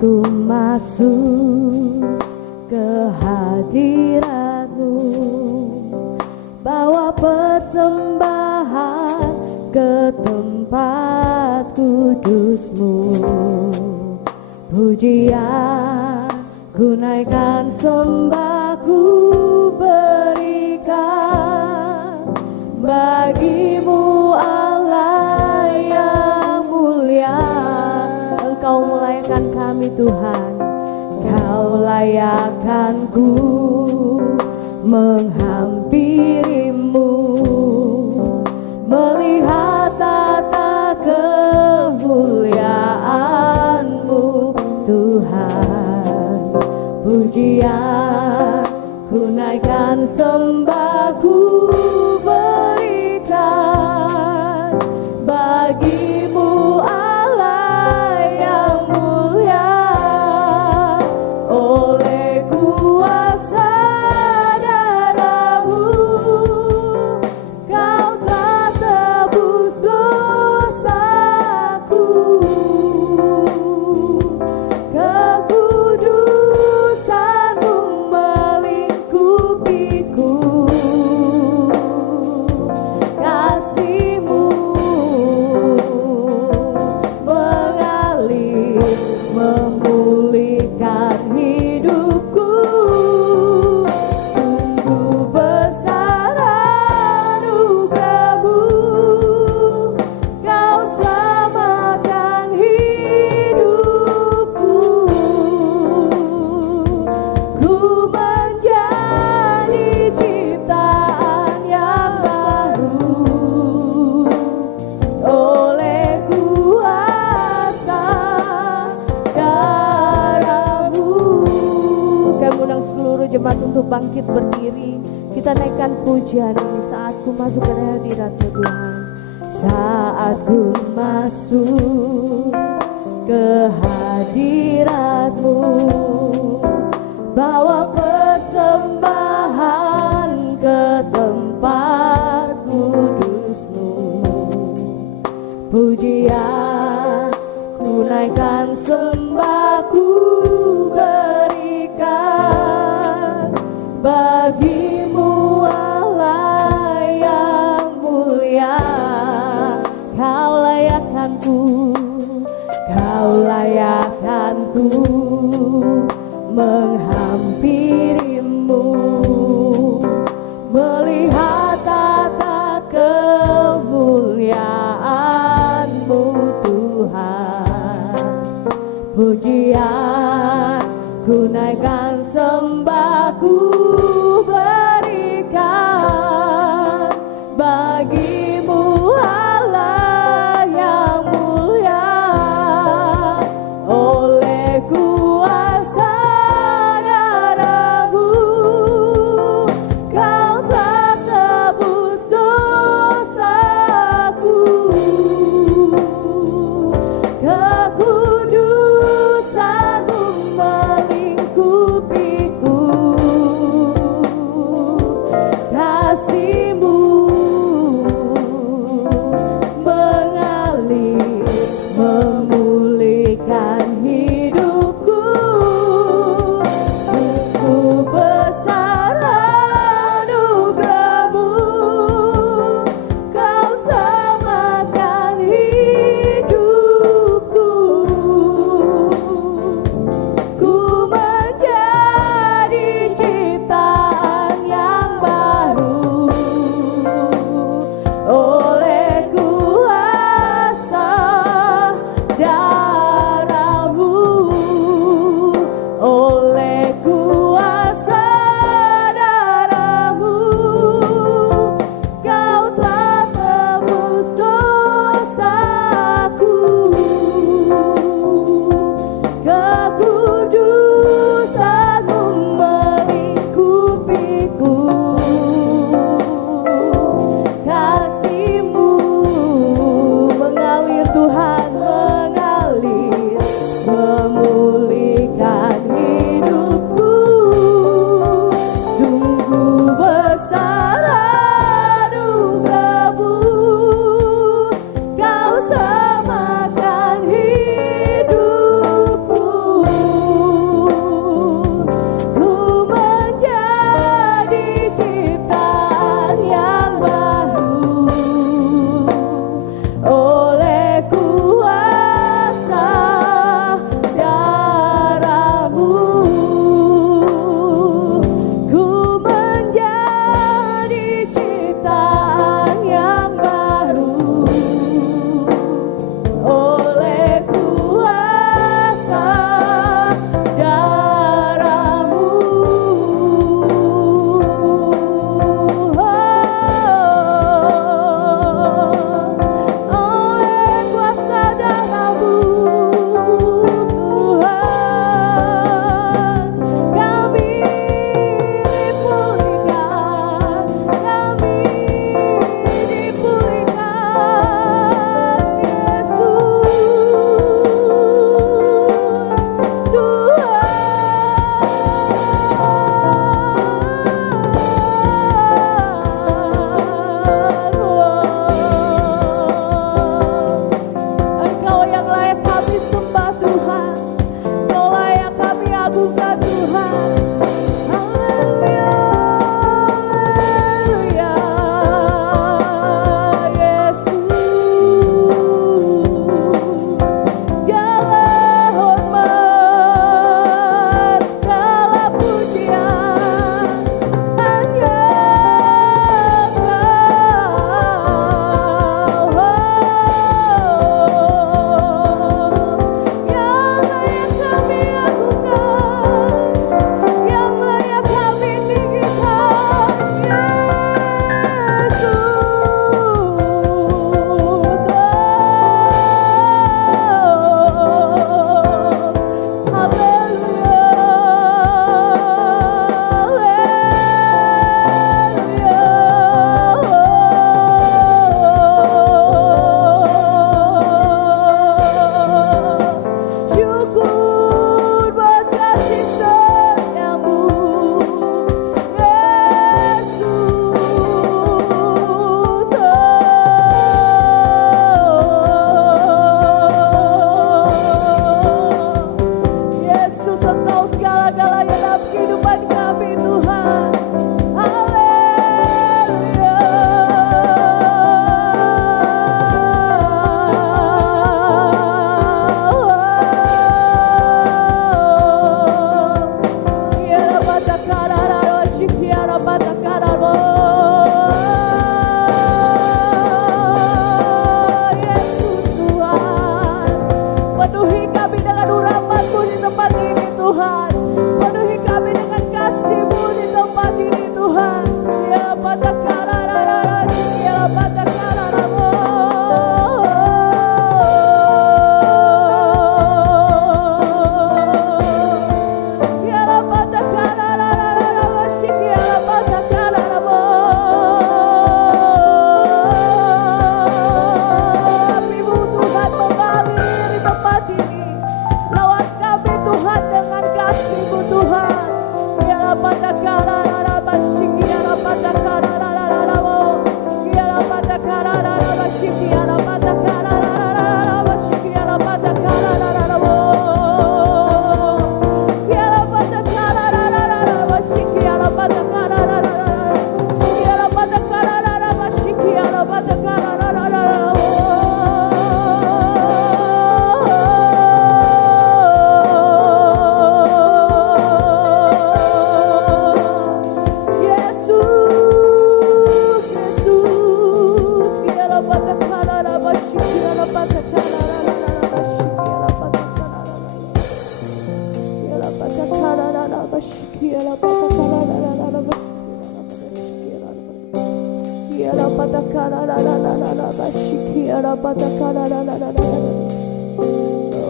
ku masuk ke hadirat-Mu, bawa persembahan ke tempat kudus-Mu. Pujian ku naikkan, sembah ku berikan bagi-Mu Allah yang mulia. Engkau muliakan kami Tuhan, Kau layakkan ku menghampiri-Mu, melihat tata kemuliaan-Mu Tuhan. Pujian ku naikkan, sembah ku berikan bagi-Mu Allah yang mulia. Oleh kuasa darah-Mu Kau telah tebus dosaku, kekudusan-Mu melingkupiku, kasih-Mu mengalir memulihkan hidupku. Sungguh besar anugerah-Mu, Kau selamatkan hidupku. Ku menjadi ciptaan yang baru oleh kuasa darah-Mu. Kami undang seluruh jemaat untuk bangkit berdiri. Kita naikkan pujian ini saat ku masuk ke hadirat-Mu Tuhan. Saat ku masuk ke hadirat-Mu, bawa persembahan ke tempat kudus-Mu. Pujian ku naikkan, sembah ku berikan bagi-Mu Allah yang mulia. Kau layakkan ku, Kau layakkan ku menghampiri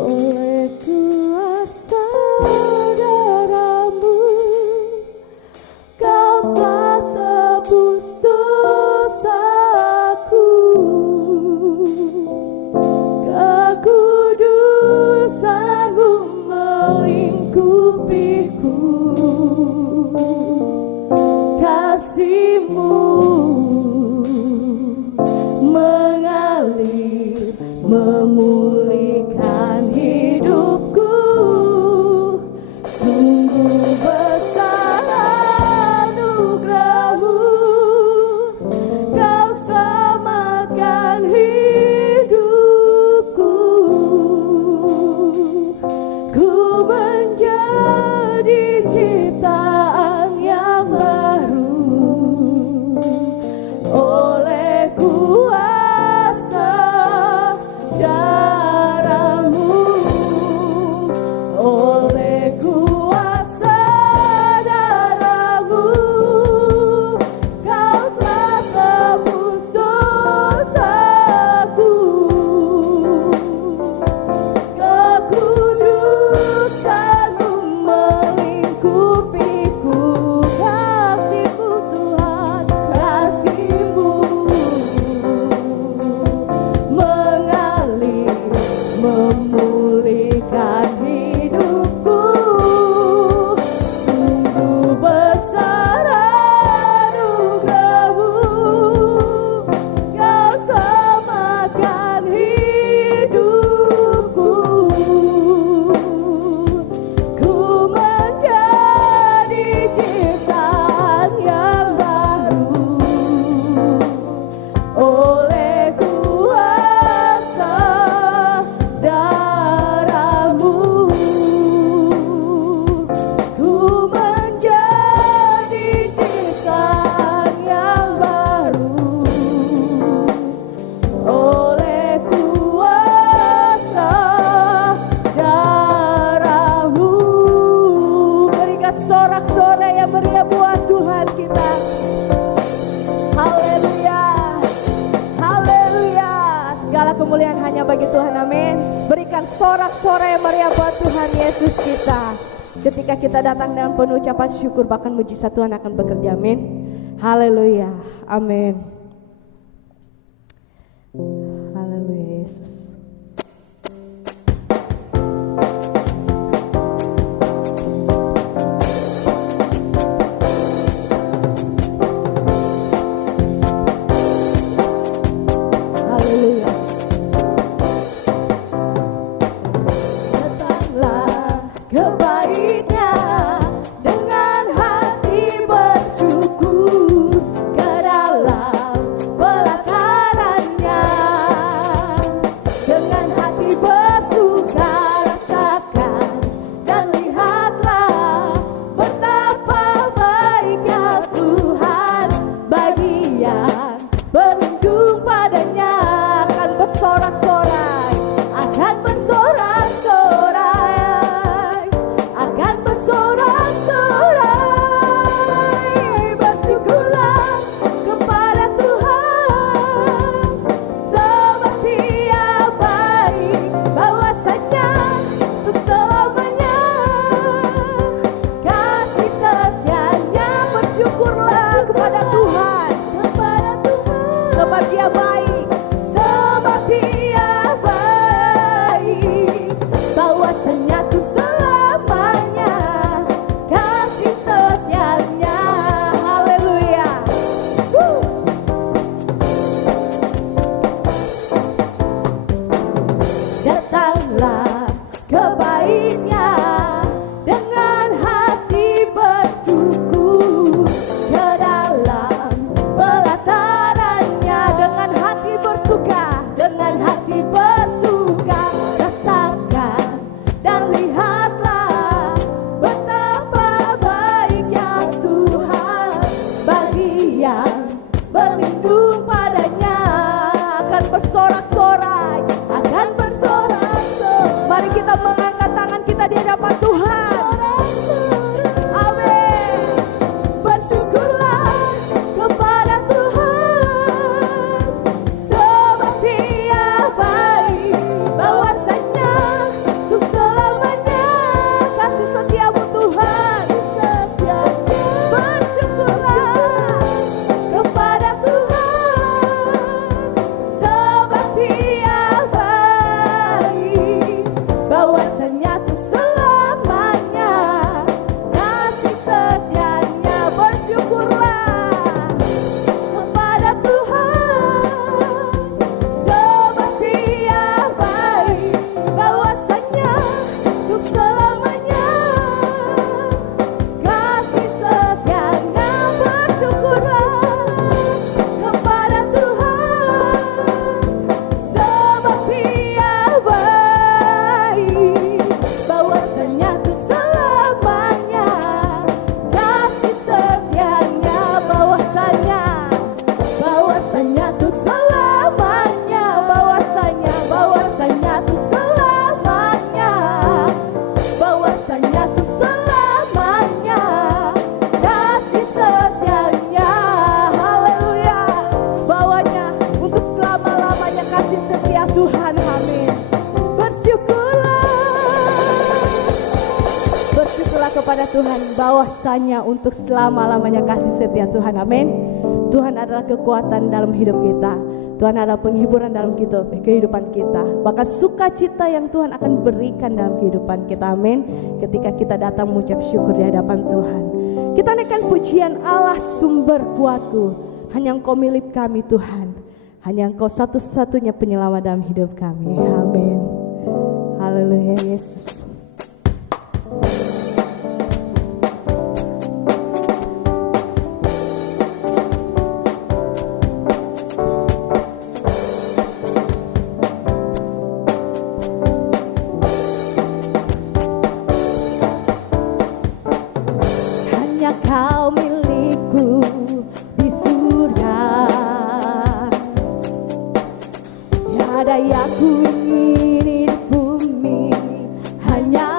Oleh kuasa darah-Mu Kau telah tebus dosaku, kekudusan-Mu melingkupiku, kasih-Mu mengalir memulihkan hidupku. Sungguh besar anugerah-Mu, Kau selamatkan hidupku. Ku menjadi ciptaan yang baru oleh kuasa darah-Mu, oleh kuasa darah-Mu Kau telah tebus dosaku, kekudusan-Mu melingkupiku, kasih-Mu Tuhan, kasih-Mu mengalir memulihkan hidupku. Sungguh besar anugerah-Mu, Kau selamatkan hidupku. Ku menjadi ciptaan yang baru oleh kuasa darah-Mu. Ku menjadi ciptaan yang baru oleh kuasa darah-Mu. Berikan sorak-sorai yang meriah buat Tuhan kita. Haleluya, haleluya. Segala kemuliaan hanya bagi Tuhan, amin. Berikan sorak-sorai yang meriah buat Tuhan Yesus kita. Ketika kita datang dengan penuh ucapan syukur, bahkan mujizat Tuhan akan bekerja, amin. Haleluya, amin. Haleluya Yesus. Haleluya. Datanglah kebaiknya dengan hati bersyukur ke dalam pelatarannya. Dengan hati bersuka rasakan dan lihatlah betapa baiknya Tuhan bagi yang berlindung padanya. Akan bersorak-sorai, akan bersorak-sorai, akan bersorak-sorai. Bersyukurlah kepada Tuhan, sebab Dia baik, bahwasanya untuk selamanya kasih setianya. Bersyukurlah kepada Tuhan, sebab Dia baik, sebab Dia baik, bahwasanya untuk selamanya kasih setianya. Haleluya. Datanglah kebaiknya dengan hati bersyukur ke dalam pelatarannya. Dengan hati bersuka, dengan hati bersuka rasakan dan lihatlah betapa baiknya Tuhan bagi yang berlindung padanya. Akan bersorak-sorai, akan bersorak-sorai. Mari kita mengangkat tangan kita di hadapan Tuhan. Amin. Bersyukurlah kepada Tuhan, Tuhan bahwasanya untuk selama-lamanya kasih setia Tuhan. Amin. Tuhan adalah kekuatan dalam hidup kita. Tuhan adalah penghiburan dalam kehidupan kita. Bahkan sukacita yang Tuhan akan berikan dalam kehidupan kita. Amin. Ketika kita datang mengucap syukur di hadapan Tuhan. Kita naikkan pujian Allah sumber kuatku. Hanya Engkau milik kami Tuhan. Hanya Engkau satu-satunya penyelamat dalam hidup kami. Amin. Haleluya Yesus. Kau milikku di surga, tiada yang ku ingini di bumi, hanya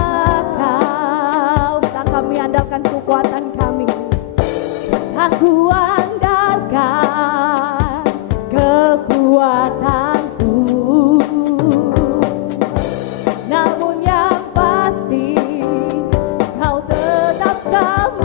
Kau. Tak kami andalkan kekuatan kami, aku andalkan kekuatanku. Namun yang pasti Kau tetap sama.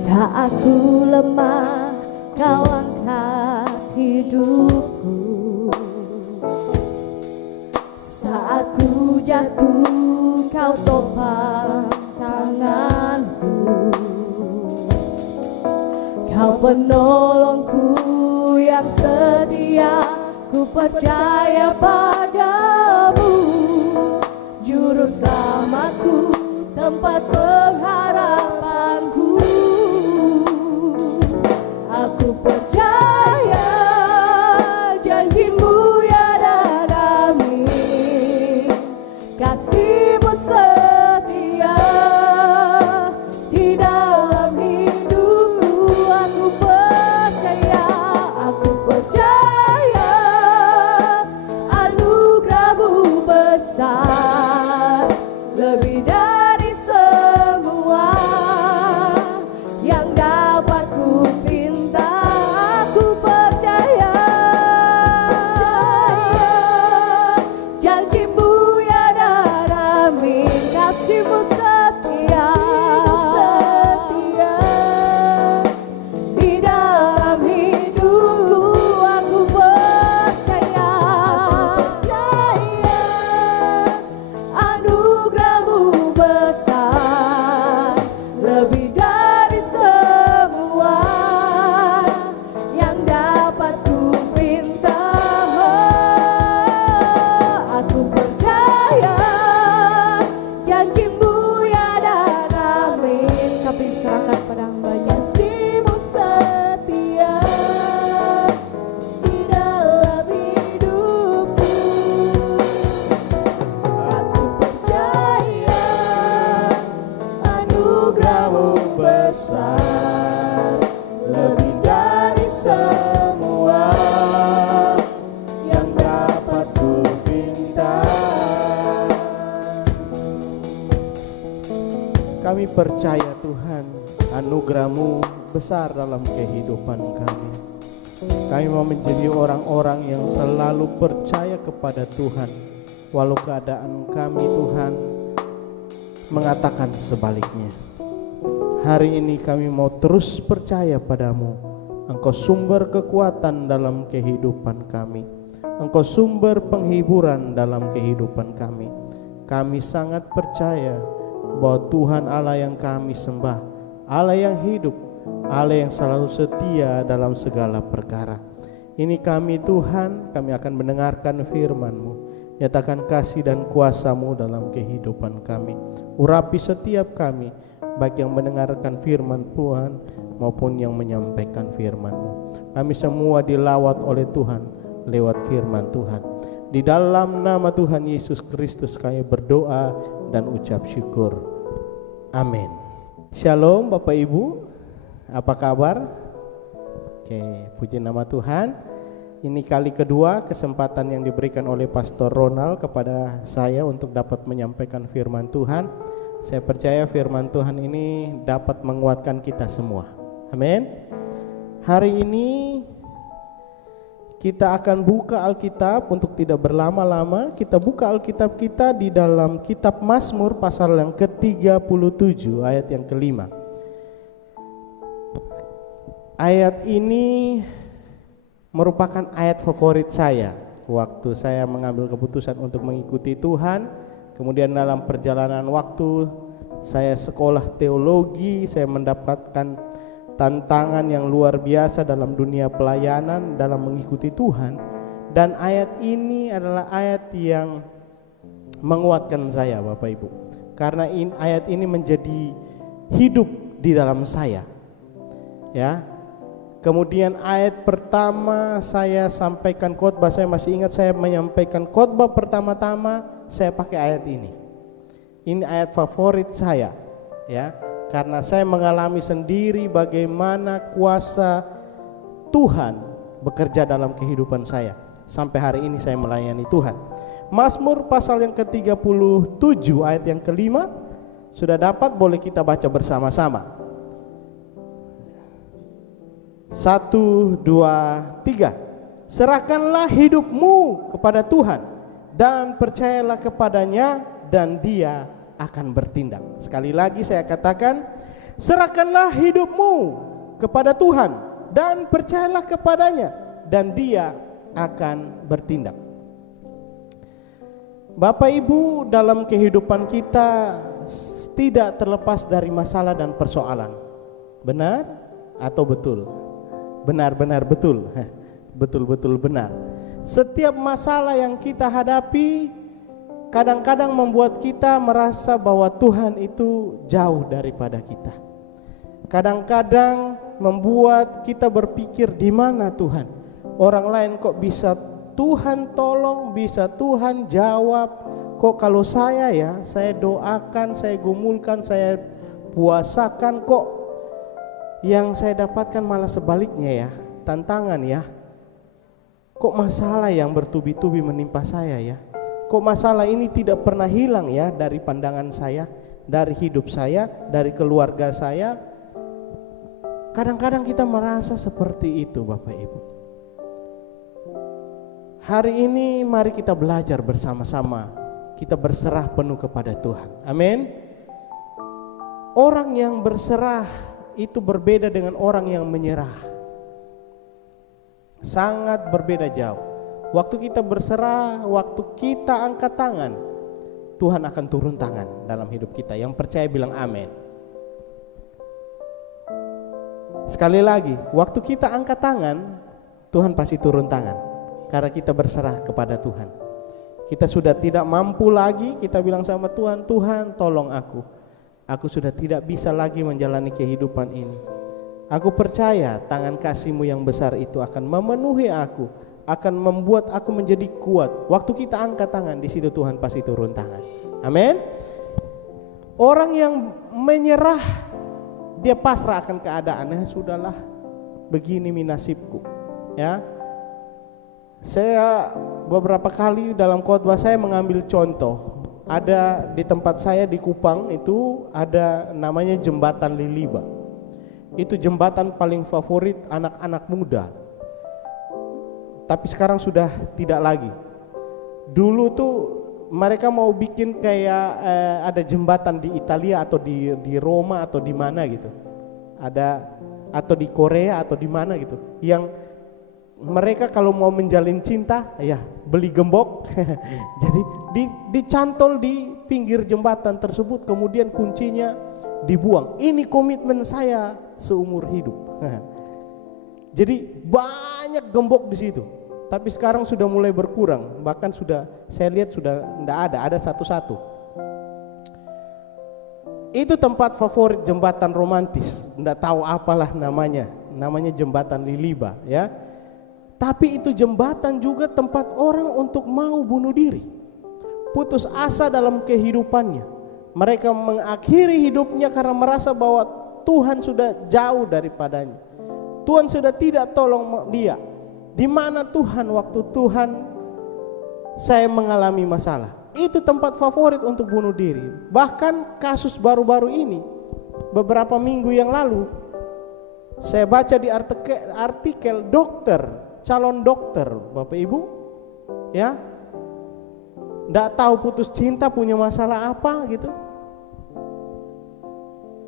Saat ku lemah, Kau angkat hidupku. Saat ku jatuh, Kau topang tanganku. Kau penolongku yang setia, ku percaya padamu. Juru selamatku, tempat pengharapanku. Aku percaya janji-Mu ya dan amin. Kasih-Mu setia di dalam hidupku. Aku percaya anugerah-Mu besar, lebih dari semua. Kami percaya Tuhan, anugerah-Mu besar dalam kehidupan kami. Kami mau menjadi orang-orang yang selalu percaya kepada Tuhan, walau keadaan kami Tuhan mengatakan sebaliknya. Hari ini kami mau terus percaya padamu. Engkau sumber kekuatan dalam kehidupan kami. Engkau sumber penghiburan dalam kehidupan kami. Kami sangat percaya bahwa Tuhan Allah yang kami sembah, Allah yang hidup, Allah yang selalu setia dalam segala perkara. Ini kami Tuhan, kami akan mendengarkan firman-Mu. Nyatakan kasih dan kuasa-Mu dalam kehidupan kami. Urapi setiap kami, baik yang mendengarkan firman Tuhan maupun yang menyampaikan firman-Mu. Kami semua dilawat oleh Tuhan lewat firman Tuhan. Di dalam nama Tuhan Yesus Kristus kami berdoa dan ucap syukur. Amin. Shalom Bapak Ibu, apa kabar? Oke, puji nama Tuhan. Ini kali kedua kesempatan yang diberikan oleh Pastor Ronald kepada saya untuk dapat menyampaikan firman Tuhan. Saya percaya firman Tuhan ini dapat menguatkan kita semua. Amin. Hari ini kita akan buka Alkitab untuk tidak berlama-lama. Kita buka Alkitab kita di dalam kitab Mazmur pasal yang ke-37 ayat yang kelima. Ayat ini merupakan ayat favorit saya waktu saya mengambil keputusan untuk mengikuti Tuhan. Kemudian dalam perjalanan waktu saya sekolah teologi, saya mendapatkan tantangan yang luar biasa dalam dunia pelayanan, dalam mengikuti Tuhan. Dan ayat ini adalah ayat yang menguatkan saya Bapak Ibu, karena ayat ini menjadi hidup di dalam saya. Ya. Kemudian ayat pertama saya sampaikan khotbah, saya masih ingat saya menyampaikan khotbah pertama-tama saya pakai ayat ini. Ini ayat favorit saya, ya. Karena saya mengalami sendiri bagaimana kuasa Tuhan bekerja dalam kehidupan saya. Sampai hari ini saya melayani Tuhan. Mazmur pasal yang ke-37 ayat yang kelima. Sudah dapat, boleh kita baca bersama-sama. 1, 2, 3. Serahkanlah hidupmu kepada Tuhan dan percayalah kepadanya dan Dia akan bertindak. Sekali lagi saya katakan, serahkanlah hidupmu kepada Tuhan dan percayalah kepadanya dan Dia akan bertindak. Bapak Ibu, dalam kehidupan kita tidak terlepas dari masalah dan persoalan. Benar atau betul? Benar-benar betul. Betul-betul benar. Setiap masalah yang kita hadapi kadang-kadang membuat kita merasa bahwa Tuhan itu jauh daripada kita. Kadang-kadang membuat kita berpikir, di mana Tuhan? Orang lain kok bisa Tuhan tolong, bisa Tuhan jawab. Kok kalau saya doakan, saya gumulkan, saya puasakan, kok yang saya dapatkan malah sebaliknya ya, tantangan ya. Kok masalah yang bertubi-tubi menimpa saya ya? Kok masalah ini tidak pernah hilang ya dari pandangan saya, dari hidup saya, dari keluarga saya? Kadang-kadang kita merasa seperti itu Bapak Ibu. Hari ini mari kita belajar bersama-sama. Kita berserah penuh kepada Tuhan. Amin. Orang yang berserah itu berbeda dengan orang yang menyerah. Sangat berbeda jauh. Waktu kita berserah, waktu kita angkat tangan, Tuhan akan turun tangan dalam hidup kita. Yang percaya bilang amin. Sekali lagi, waktu kita angkat tangan, Tuhan pasti turun tangan. Karena kita berserah kepada Tuhan. Kita sudah tidak mampu lagi, kita bilang sama Tuhan, Tuhan tolong aku. Aku sudah tidak bisa lagi menjalani kehidupan ini. Aku percaya tangan kasih-Mu yang besar itu akan memenuhi aku, akan membuat aku menjadi kuat. Waktu kita angkat tangan, di situ Tuhan pasti turun tangan. Amin. Orang yang menyerah, dia pasrah akan keadaannya. Sudahlah, begini nasibku. Ya, saya beberapa kali dalam khotbah saya mengambil contoh ada di tempat saya di Kupang itu ada namanya jembatan Liliba. Itu jembatan paling favorit anak-anak muda. Tapi sekarang sudah tidak lagi. Dulu tuh mereka mau bikin kayak ada jembatan di Italia atau di Roma atau di mana gitu. Ada atau di Korea atau di mana gitu. Yang mereka kalau mau menjalin cinta ya beli gembok. Jadi dicantol di pinggir jembatan tersebut, kemudian kuncinya dibuang. Ini komitmen saya seumur hidup. Jadi banyak gembok di situ. Tapi sekarang sudah mulai berkurang. Bahkan saya lihat sudah tidak ada satu-satu. Itu tempat favorit jembatan romantis. Tidak tahu apalah namanya. Namanya jembatan Liliba ya. Tapi itu jembatan juga tempat orang untuk mau bunuh diri. Putus asa dalam kehidupannya. Mereka mengakhiri hidupnya karena merasa bahwa Tuhan sudah jauh daripadanya. Tuhan sudah tidak tolong dia. Di mana Tuhan waktu Tuhan saya mengalami masalah. Itu tempat favorit untuk bunuh diri. Bahkan kasus baru-baru ini, beberapa minggu yang lalu, saya baca di artikel dokter, calon dokter, Bapak Ibu, ya, nggak tahu putus cinta punya masalah apa gitu.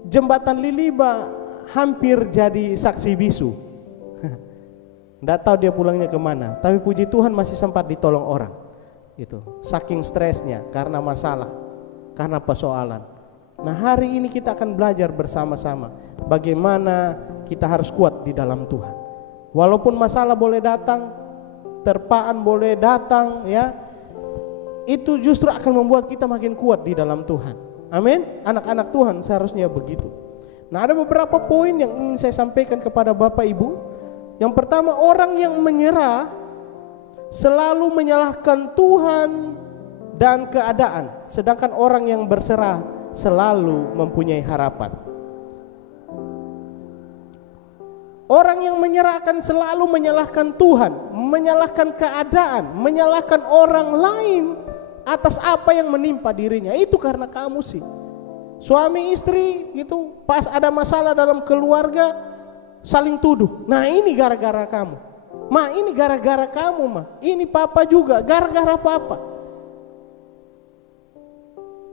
Jembatan Liliba hampir jadi saksi bisu. Nggak tahu dia pulangnya kemana. Tapi puji Tuhan masih sempat ditolong orang. Itu saking stresnya karena masalah, karena persoalan. Nah hari ini kita akan belajar bersama-sama bagaimana kita harus kuat di dalam Tuhan. Walaupun masalah boleh datang, terpaan boleh datang ya, itu justru akan membuat kita makin kuat di dalam Tuhan. Amin. Anak-anak Tuhan seharusnya begitu. Nah ada beberapa poin yang ingin saya sampaikan kepada Bapak Ibu. Yang pertama, orang yang menyerah selalu menyalahkan Tuhan dan keadaan, sedangkan orang yang berserah selalu mempunyai harapan. Orang yang menyerah akan selalu menyalahkan Tuhan, menyalahkan keadaan, menyalahkan orang lain atas apa yang menimpa dirinya. Itu karena kamu sih. Suami istri gitu, pas ada masalah dalam keluarga saling tuduh. Nah ini gara-gara kamu. Ma ini gara-gara kamu ma. Ini papa juga gara-gara papa.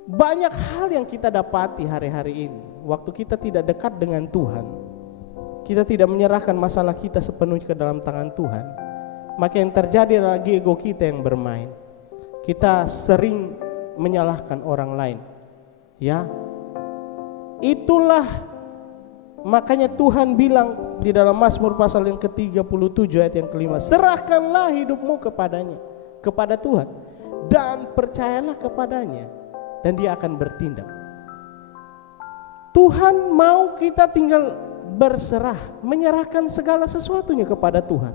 Banyak hal yang kita dapati hari-hari ini. Waktu kita tidak dekat dengan Tuhan, kita tidak menyerahkan masalah kita sepenuhnya ke dalam tangan Tuhan, maka yang terjadi adalah ego kita yang bermain. Kita sering menyalahkan orang lain. Ya, itulah makanya Tuhan bilang di dalam Mazmur pasal yang ke-37 ayat yang kelima, serahkanlah hidupmu kepadanya, kepada Tuhan, dan percayalah kepadanya, dan dia akan bertindak. Tuhan mau kita tinggal berserah, menyerahkan segala sesuatunya kepada Tuhan.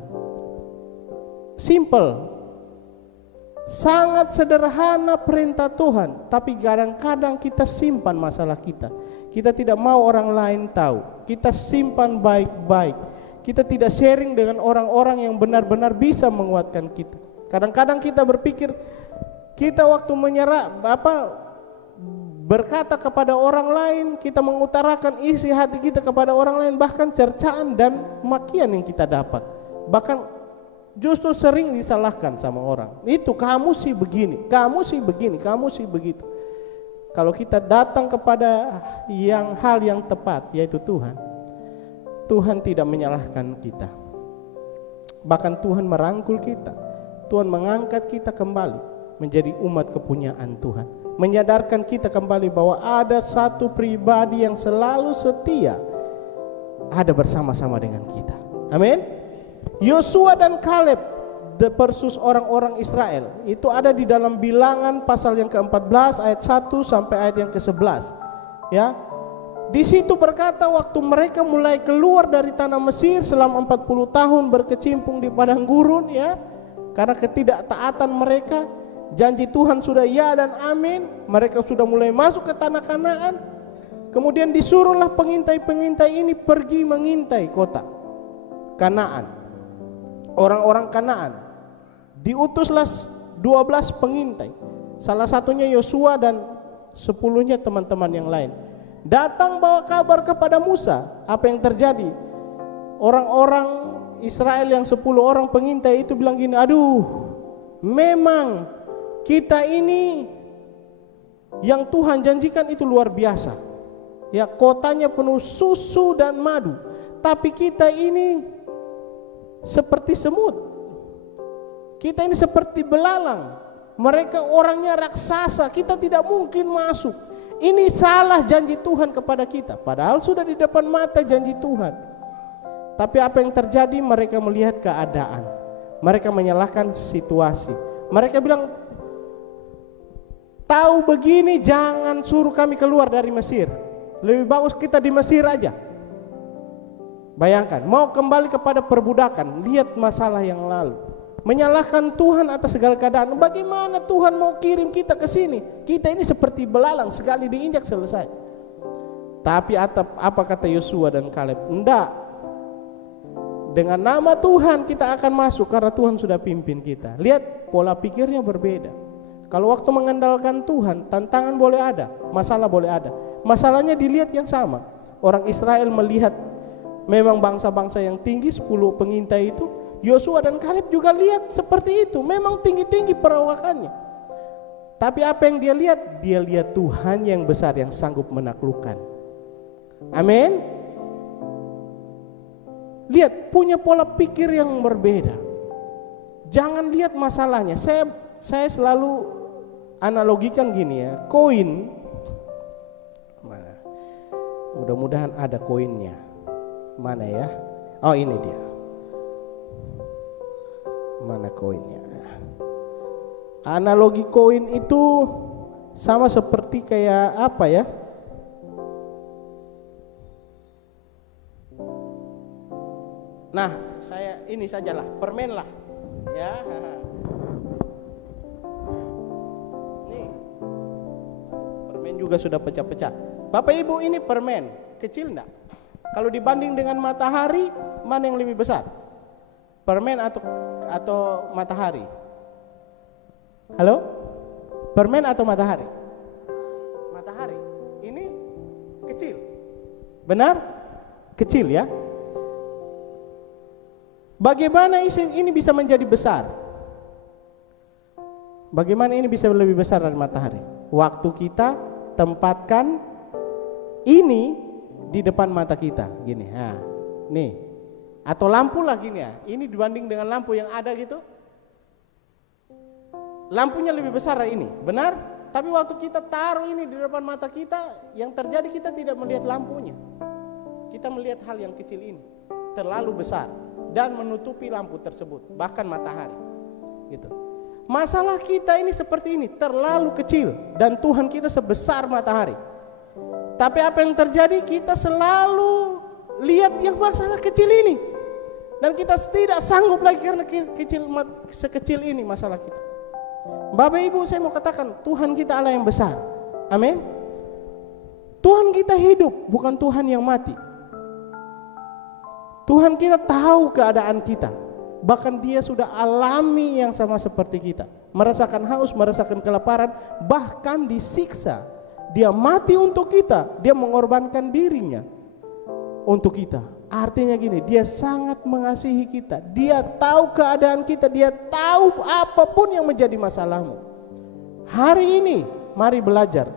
Simple, sangat sederhana perintah Tuhan, tapi kadang-kadang kita simpan masalah kita. Kita tidak mau orang lain tahu. Kita simpan baik-baik. Kita tidak sharing dengan orang-orang yang benar-benar bisa menguatkan kita. Kadang-kadang kita berpikir kita waktu berkata kepada orang lain, kita mengutarakan isi hati kita kepada orang lain, bahkan cercaan dan makian yang kita dapat. Bahkan justru sering disalahkan sama orang. Itu kamu sih begini, kamu sih begini, kamu sih begitu. Kalau kita datang kepada hal yang tepat, yaitu Tuhan, Tuhan tidak menyalahkan kita. Bahkan Tuhan merangkul kita. Tuhan mengangkat kita kembali menjadi umat kepunyaan Tuhan. Menyadarkan kita kembali bahwa ada satu pribadi yang selalu setia, ada bersama-sama dengan kita. Amin. Yosua dan Kaleb versus orang-orang Israel itu ada di dalam Bilangan pasal yang ke-14 ayat 1 sampai ayat yang ke-11. Ya. Di situ berkata waktu mereka mulai keluar dari tanah Mesir selama 40 tahun berkecimpung di padang gurun ya. Karena ketidaktaatan mereka, janji Tuhan sudah ya dan amin. Mereka sudah mulai masuk ke tanah Kanaan. Kemudian disuruhlah pengintai-pengintai ini pergi mengintai kota Kanaan. Orang-orang Kanaan. Diutuslah 12 pengintai. Salah satunya Yosua dan 10-nya teman-teman yang lain. Datang bawa kabar kepada Musa. Apa yang terjadi? Orang-orang Israel yang 10 orang pengintai itu bilang gini, aduh, memang kita ini yang Tuhan janjikan itu luar biasa. Ya, kotanya penuh susu dan madu, tapi kita ini seperti semut. Kita ini seperti belalang. Mereka orangnya raksasa, kita tidak mungkin masuk. Ini salah janji Tuhan kepada kita. Padahal sudah di depan mata janji Tuhan. Tapi apa yang terjadi? Mereka melihat keadaan. Mereka menyalahkan situasi. Mereka bilang, tahu begini jangan suruh kami keluar dari Mesir. Lebih bagus kita di Mesir aja. Bayangkan, mau kembali kepada perbudakan. Lihat masalah yang lalu. Menyalahkan Tuhan atas segala keadaan. Bagaimana Tuhan mau kirim kita ke sini? Kita ini seperti belalang, sekali diinjak selesai. Tapi apa kata Yosua dan Kaleb? Enggak. Dengan nama Tuhan kita akan masuk karena Tuhan sudah pimpin kita. Lihat, pola pikirnya berbeda. Kalau waktu mengandalkan Tuhan, tantangan boleh ada, masalah boleh ada. Masalahnya dilihat yang sama. Orang Israel melihat memang bangsa-bangsa yang tinggi, 10 pengintai itu. Yosua dan Kaleb juga lihat seperti itu. Memang tinggi-tinggi perawakannya. Tapi apa yang dia lihat? Dia lihat Tuhan yang besar yang sanggup menaklukkan. Amin. Lihat, punya pola pikir yang berbeda. Jangan lihat masalahnya. Saya selalu analogikan gini ya. Koin, mana? Mudah-mudahan ada koinnya. Mana ya? Oh, ini dia. Mana koinnya? Analogi koin itu sama seperti kayak apa ya? Nah, saya ini sajalah, permen lah, ya. Nih, permen juga sudah pecah-pecah. Bapak Ibu, ini permen, kecil enggak? Kalau dibanding dengan matahari, mana yang lebih besar? Permen atau matahari? Halo? Permen atau matahari? Matahari. Ini kecil. Benar? Kecil ya. Bagaimana ini bisa menjadi besar? Bagaimana ini bisa lebih besar dari matahari? Waktu kita tempatkan ini di depan mata kita, gini, nah, nih, atau lampu lah gini ya. Ini dibanding dengan lampu yang ada gitu, lampunya lebih besar dari ini, benar? Tapi waktu kita taruh ini di depan mata kita, yang terjadi kita tidak melihat lampunya. Kita melihat hal yang kecil ini, terlalu besar dan menutupi lampu tersebut, bahkan matahari. Gitu. Masalah kita ini seperti ini, terlalu kecil dan Tuhan kita sebesar matahari. Tapi apa yang terjadi? Kita selalu lihat yang masalah kecil ini dan kita tidak sanggup lagi karena sekecil ini masalah kita. Bapak Ibu, saya mau katakan, Tuhan kita Allah yang besar. Amin. Tuhan kita hidup, bukan Tuhan yang mati. Tuhan kita tahu keadaan kita. Bahkan dia sudah alami yang sama seperti kita. Merasakan haus, merasakan kelaparan, bahkan disiksa. Dia mati untuk kita, dia mengorbankan dirinya untuk kita. Artinya gini, dia sangat mengasihi kita. Dia tahu keadaan kita, dia tahu apapun yang menjadi masalahmu. Hari ini, mari belajar.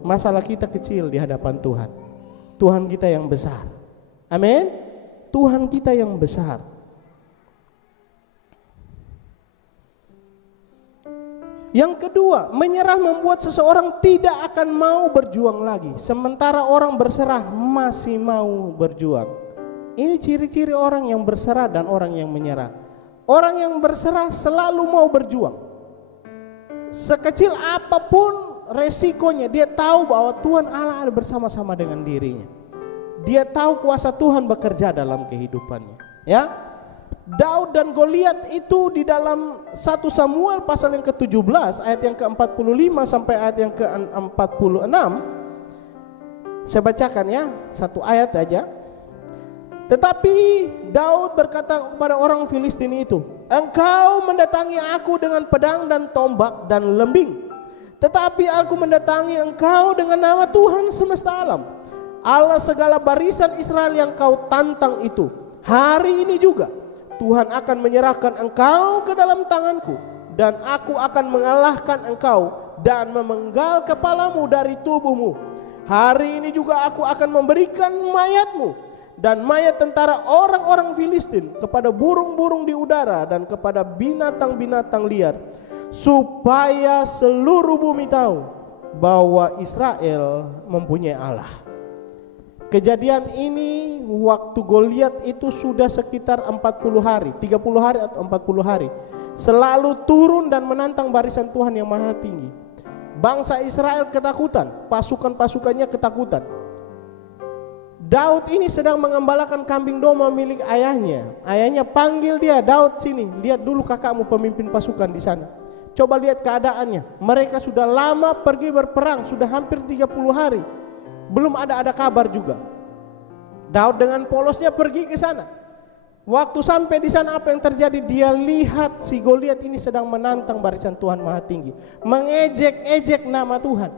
Masalah kita kecil di hadapan Tuhan. Tuhan kita yang besar. Amin. Tuhan kita yang besar. Yang kedua, menyerah membuat seseorang tidak akan mau berjuang lagi, sementara orang berserah masih mau berjuang. Ini ciri-ciri orang yang berserah dan orang yang menyerah. Orang yang berserah selalu mau berjuang. Sekecil apapun resikonya, dia tahu bahwa Tuhan Allah ada bersama-sama dengan dirinya. Dia tahu kuasa Tuhan bekerja dalam kehidupannya. Ya, Daud dan Goliat itu di dalam 1 Samuel pasal yang ke-17 ayat yang ke-45 sampai ayat yang ke-46. Saya bacakan ya, satu ayat aja. Tetapi Daud berkata kepada orang Filistin itu, "Engkau mendatangi aku dengan pedang dan tombak dan lembing, Tetapi aku mendatangi engkau dengan nama Tuhan semesta alam, Allah segala barisan Israel yang kau tantang itu. Hari ini juga Tuhan akan menyerahkan engkau ke dalam tanganku, dan aku akan mengalahkan engkau dan memenggal kepalamu dari tubuhmu. Hari ini juga aku akan memberikan mayatmu dan mayat tentara orang-orang Filistin kepada burung-burung di udara dan kepada binatang-binatang liar, supaya seluruh bumi tahu bahwa Israel mempunyai Allah. Kejadian ini waktu Goliat itu sudah sekitar 40 hari, 30 hari atau 40 hari, selalu turun dan menantang barisan Tuhan yang maha tinggi. Bangsa Israel ketakutan, pasukan-pasukannya ketakutan. Daud ini sedang mengembalakan kambing domba milik ayahnya. Ayahnya panggil dia, Daud sini, lihat dulu kakakmu pemimpin pasukan di sana. Coba lihat keadaannya. Mereka sudah lama pergi berperang, sudah hampir 30 hari. Belum ada kabar juga. Daud dengan polosnya pergi ke sana. Waktu sampai di sana apa yang terjadi? Dia lihat si Goliat ini sedang menantang barisan Tuhan Maha Tinggi, mengejek-ejek nama Tuhan.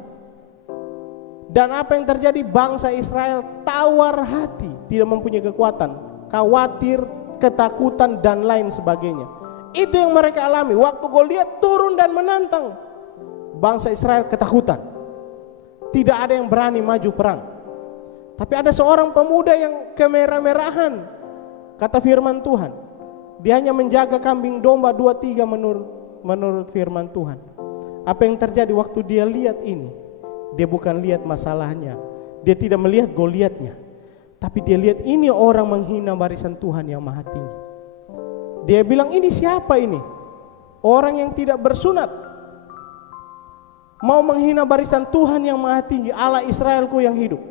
Dan apa yang terjadi? Bangsa Israel tawar hati, tidak mempunyai kekuatan, khawatir, ketakutan dan lain sebagainya. Itu yang mereka alami waktu Goliat turun dan menantang. Bangsa Israel ketakutan. Tidak ada yang berani maju perang. Tapi ada seorang pemuda yang kemerah-merahan. Kata firman Tuhan, dia hanya menjaga kambing domba 2-3 menurut firman Tuhan. Apa yang terjadi waktu dia lihat ini? Dia bukan lihat masalahnya, dia tidak melihat Goliatnya, tapi dia lihat ini orang menghina barisan Tuhan yang maha tinggi. Dia bilang, ini siapa ini? Orang yang tidak bersunat mau menghina barisan Tuhan yang maha tinggi, Allah Israelku yang hidup.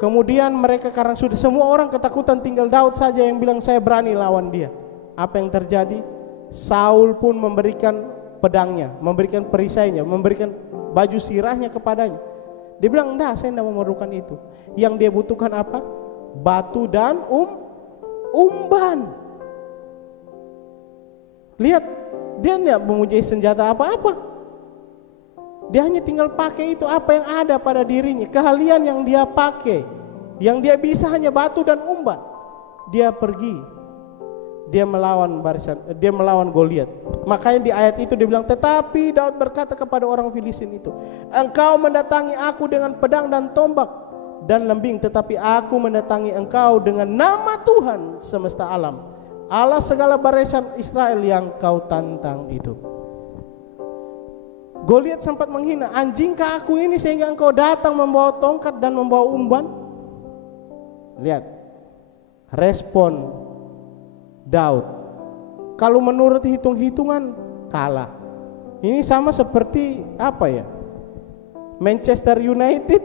Kemudian mereka karena sudah semua orang ketakutan, tinggal Daud saja yang bilang saya berani lawan dia. Apa yang terjadi? Saul pun memberikan pedangnya, memberikan perisainya, memberikan baju sirahnya kepadanya. Dia bilang, enggak, saya tidak memerlukan itu. Yang dia butuhkan apa? Batu dan umban. Lihat, dia tidak mempunyai senjata apa-apa. Dia hanya tinggal pakai itu apa yang ada pada dirinya, keahlian yang dia pakai, yang dia bisa hanya batu dan umban. Dia pergi, dia melawan Goliat. Makanya di ayat itu dia bilang, tetapi Daud berkata kepada orang Filistin itu, engkau mendatangi aku dengan pedang dan tombak dan lembing, tetapi aku mendatangi engkau dengan nama Tuhan semesta alam, Allah segala barisan Israel yang kau tantang itu. Goliat sempat menghina, anjingkah aku ini sehingga engkau datang membawa tongkat dan membawa umban? Lihat respon Daud. Kalau menurut hitung-hitungan kalah. Ini sama seperti apa ya? Manchester United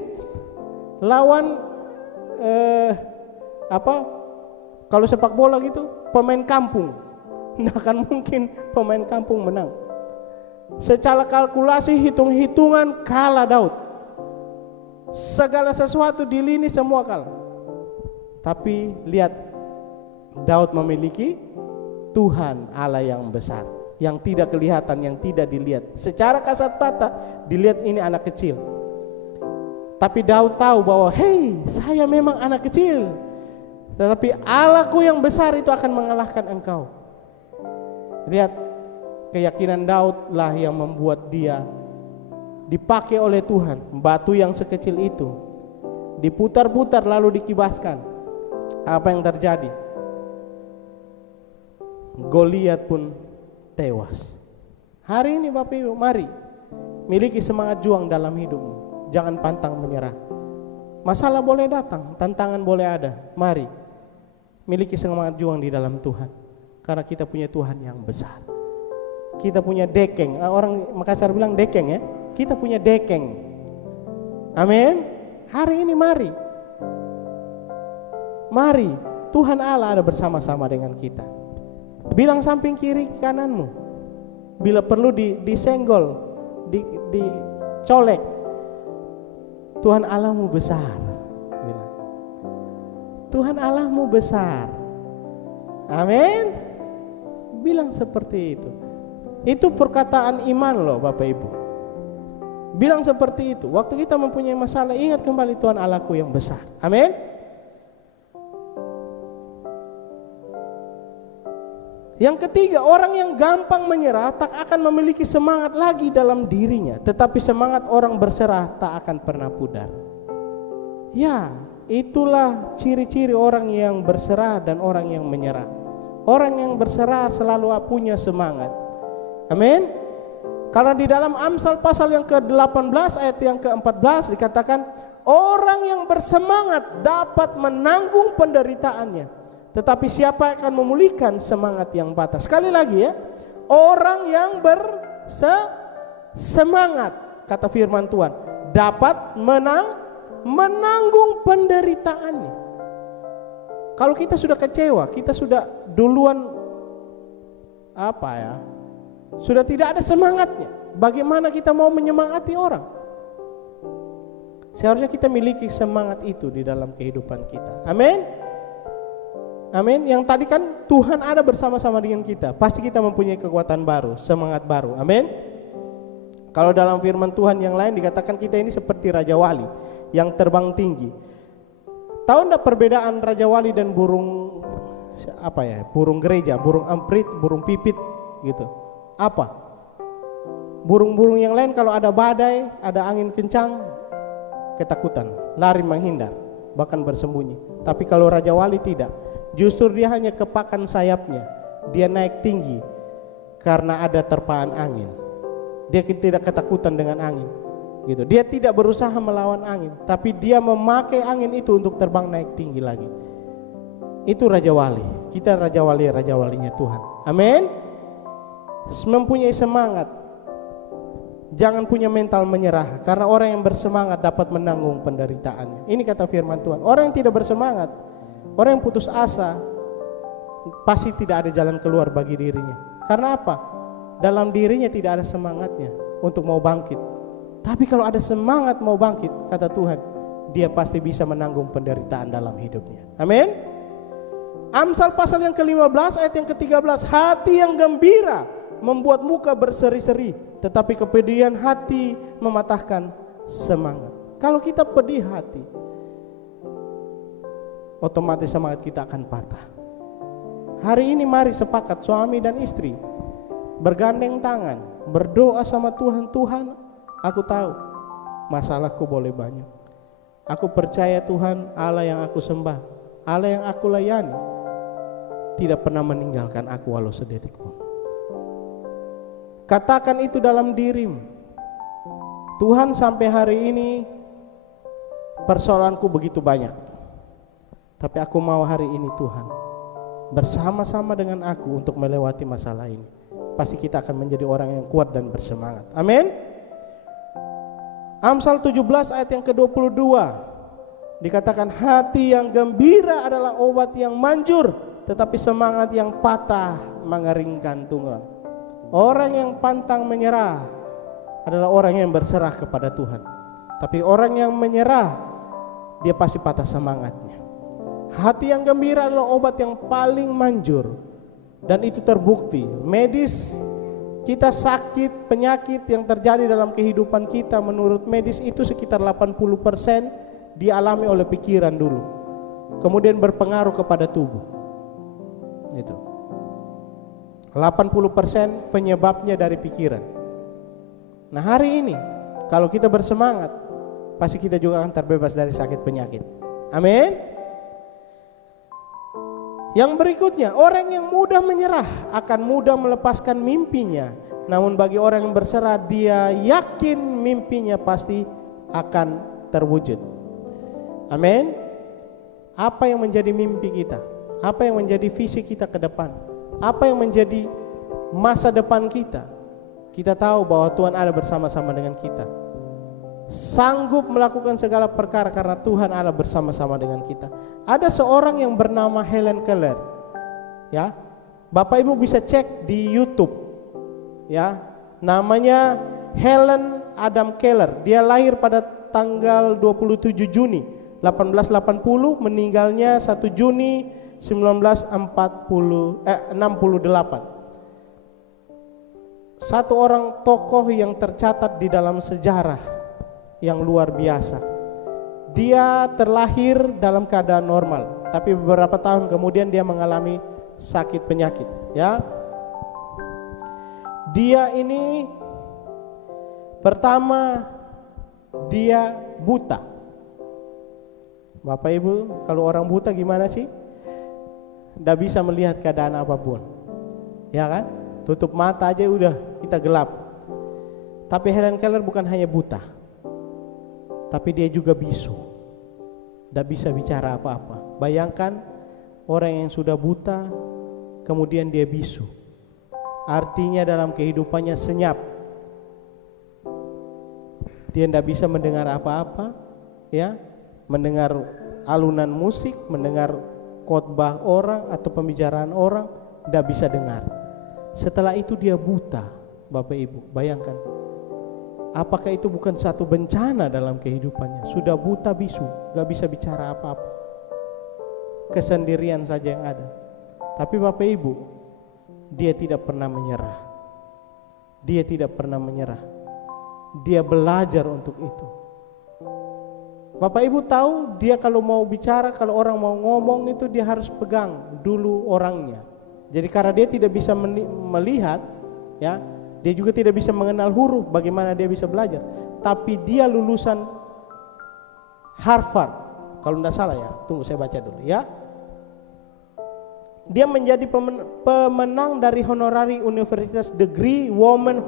lawan kalau sepak bola gitu pemain kampung. Nggak akan mungkin pemain kampung menang. Secara kalkulasi hitung-hitungan kalah Daud. Segala sesuatu di lini semua kalah. Tapi lihat, Daud memiliki Tuhan Allah yang besar, yang tidak kelihatan, yang tidak dilihat. Secara kasat mata dilihat ini anak kecil. Tapi Daud tahu bahwa hei, saya memang anak kecil, tetapi Allahku yang besar itu akan mengalahkan engkau. Lihat, keyakinan Daud lah yang membuat dia dipakai oleh Tuhan. Batu yang sekecil itu diputar-putar lalu dikibaskan. Apa yang terjadi? Goliat pun tewas. Hari ini Bapak Ibu, mari miliki semangat juang dalam hidupmu. Jangan pantang menyerah. Masalah boleh datang, tantangan boleh ada. Mari miliki semangat juang di dalam Tuhan, karena kita punya Tuhan yang besar. Kita punya dekeng. Orang Makassar bilang dekeng ya. Kita punya dekeng. Amin. Hari ini mari Tuhan Allah ada bersama-sama dengan kita. Bilang samping kiri kananmu, bila perlu disenggol, dicolek, Tuhan Allahmu besar. Bilang, Tuhan Allahmu besar. Amin. Bilang seperti itu. Itu perkataan iman loh Bapak Ibu. Bilang seperti itu. Waktu kita mempunyai masalah, ingat kembali Tuhan Allahku yang besar. Amin. Yang ketiga, orang yang gampang menyerah tak akan memiliki semangat lagi dalam dirinya, tetapi semangat orang berserah tak akan pernah pudar. Ya, itulah ciri-ciri orang yang berserah dan orang yang menyerah. Orang yang berserah selalu punya semangat. Amin. Karena di dalam Amsal pasal yang ke-18 ayat yang ke-14 dikatakan, orang yang bersemangat dapat menanggung penderitaannya, tetapi siapa yang akan memulihkan semangat yang patah? Sekali lagi ya, orang yang bersemangat, kata firman Tuhan, dapat menanggung penderitaannya. Kalau kita sudah kecewa, kita sudah duluan sudah tidak ada semangatnya, bagaimana kita mau menyemangati orang? Seharusnya kita miliki semangat itu di dalam kehidupan kita. Amin. Amin. Yang tadi kan Tuhan ada bersama-sama dengan kita, pasti kita mempunyai kekuatan baru, semangat baru. Amin. Kalau dalam firman Tuhan yang lain dikatakan kita ini seperti raja wali yang terbang tinggi. Tahu enggak perbedaan raja wali dan burung burung gereja, burung amprit, burung pipit gitu? Apa? Burung-burung yang lain kalau ada badai, ada angin kencang, ketakutan, lari menghindar, bahkan bersembunyi. Tapi kalau raja wali tidak, justru dia hanya kepakan sayapnya, dia naik tinggi karena ada terpaan angin. Dia tidak ketakutan dengan angin, gitu. Dia tidak berusaha melawan angin, tapi dia memakai angin itu untuk terbang naik tinggi lagi. Itu raja wali. Kita raja walinya Tuhan. Amin. Mempunyai semangat, jangan punya mental menyerah, karena orang yang bersemangat dapat menanggung penderitaannya. Ini kata firman Tuhan. Orang yang tidak bersemangat, orang yang putus asa, pasti tidak ada jalan keluar bagi dirinya. Karena apa? Dalam dirinya tidak ada semangatnya untuk mau bangkit. Tapi kalau ada semangat mau bangkit, kata Tuhan, dia pasti bisa menanggung penderitaan dalam hidupnya. Amin. Amsal pasal yang ke-15 ayat yang ke-13, hati yang gembira membuat muka berseri-seri, tetapi kepedihan hati mematahkan semangat. Kalau kita pedih hati, otomatis semangat kita akan patah. Hari ini mari sepakat suami dan istri bergandeng tangan, berdoa sama Tuhan. Tuhan, aku tahu masalahku boleh banyak, aku percaya Tuhan Allah yang aku sembah, Allah yang aku layani tidak pernah meninggalkan aku walau sedetik pun. Katakan itu dalam dirimu. Tuhan, sampai hari ini persoalanku begitu banyak, tapi aku mau hari ini Tuhan bersama-sama dengan aku untuk melewati masalah ini. Pasti kita akan menjadi orang yang kuat dan bersemangat. Amin. Amsal 17 ayat yang ke-22 dikatakan, hati yang gembira adalah obat yang manjur, tetapi semangat yang patah mengeringkan tulang. Orang yang pantang menyerah adalah orang yang berserah kepada Tuhan. Tapi orang yang menyerah, dia pasti patah semangatnya. Hati yang gembira adalah obat yang paling manjur, dan itu terbukti. Medis, kita sakit, penyakit yang terjadi dalam kehidupan kita, menurut medis itu sekitar 80% dialami oleh pikiran dulu, kemudian berpengaruh kepada tubuh. Itu 80% penyebabnya dari pikiran. Nah, hari ini kalau kita bersemangat, pasti kita juga akan terbebas dari sakit penyakit. Amin. Yang berikutnya, orang yang mudah menyerah akan mudah melepaskan mimpinya. Namun bagi orang yang berserah, dia yakin mimpinya pasti akan terwujud. Amin. Apa yang menjadi mimpi kita? Apa yang menjadi visi kita ke depan? Apa yang menjadi masa depan kita? Kita tahu bahwa Tuhan ada bersama-sama dengan kita, sanggup melakukan segala perkara karena Tuhan ada bersama-sama dengan kita. Ada seorang yang bernama Helen Keller, ya, Bapak Ibu bisa cek di YouTube, ya, namanya Helen Adam Keller. Dia lahir pada tanggal 27 Juni 1880, meninggalnya 1 Juni 1968. satu orang tokoh yang tercatat di dalam sejarah yang luar biasa. Dia terlahir dalam keadaan normal, tapi beberapa tahun kemudian dia mengalami sakit penyakit, ya. Dia ini pertama dia buta. Bapak Ibu, kalau orang buta gimana sih? Tidak bisa melihat keadaan apapun, ya kan? Tutup mata aja udah kita gelap. Tapi Helen Keller bukan hanya buta, tapi dia juga bisu. Tidak bisa bicara apa-apa. Bayangkan orang yang sudah buta kemudian dia bisu. Artinya dalam kehidupannya senyap. Dia tidak bisa mendengar apa-apa, ya, mendengar alunan musik, mendengar khotbah orang atau pembicaraan orang, tidak bisa dengar. Setelah itu dia buta, Bapak Ibu, bayangkan. Apakah itu bukan satu bencana dalam kehidupannya? Sudah buta bisu, gak bisa bicara apa-apa. Kesendirian saja yang ada. Tapi Bapak Ibu, dia tidak pernah menyerah. Dia tidak pernah menyerah. Dia belajar untuk itu. Bapak Ibu tahu, dia kalau mau bicara, kalau orang mau ngomong itu dia harus pegang dulu orangnya. Jadi karena dia tidak bisa melihat, ya, dia juga tidak bisa mengenal huruf, bagaimana dia bisa belajar. Tapi dia lulusan Harvard, kalau tidak salah ya. Tunggu saya baca dulu ya. Dia menjadi pemenang dari honorary Universitas Degree, Woman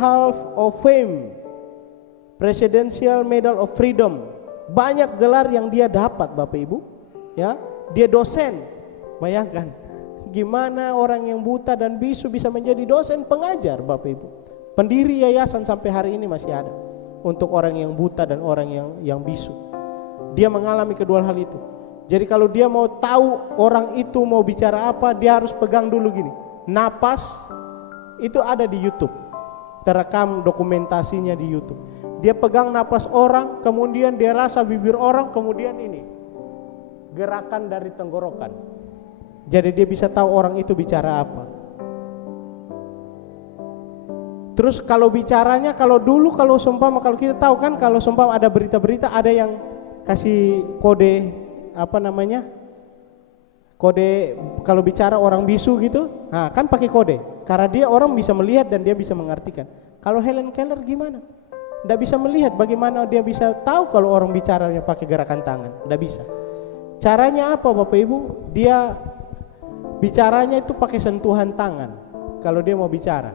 Half of Fame, Presidential Medal of Freedom. Banyak gelar yang dia dapat, Bapak Ibu. Ya, dia dosen. Bayangkan. Gimana orang yang buta dan bisu bisa menjadi dosen pengajar, Bapak Ibu. Pendiri yayasan sampai hari ini masih ada untuk orang yang buta dan orang yang bisu. Dia mengalami kedua hal itu. Jadi kalau dia mau tahu orang itu mau bicara apa, dia harus pegang dulu gini. Napas itu ada di YouTube. Terekam dokumentasinya di YouTube. Dia pegang napas orang, kemudian dia rasa bibir orang, kemudian ini gerakan dari tenggorokan. Jadi dia bisa tahu orang itu bicara apa. Terus kalau bicaranya, kalau dulu kalau seumpama, kalau kita tahu kan, kalau seumpama ada berita-berita ada yang kasih kode apa namanya? Kode kalau bicara orang bisu gitu, nah kan pakai kode. Karena dia orang bisa melihat dan dia bisa mengartikan. Kalau Helen Keller gimana? Tidak bisa melihat, bagaimana dia bisa tahu kalau orang bicaranya pakai gerakan tangan? Tidak bisa. Caranya apa, Bapak Ibu? Dia bicaranya itu pakai sentuhan tangan kalau dia mau bicara.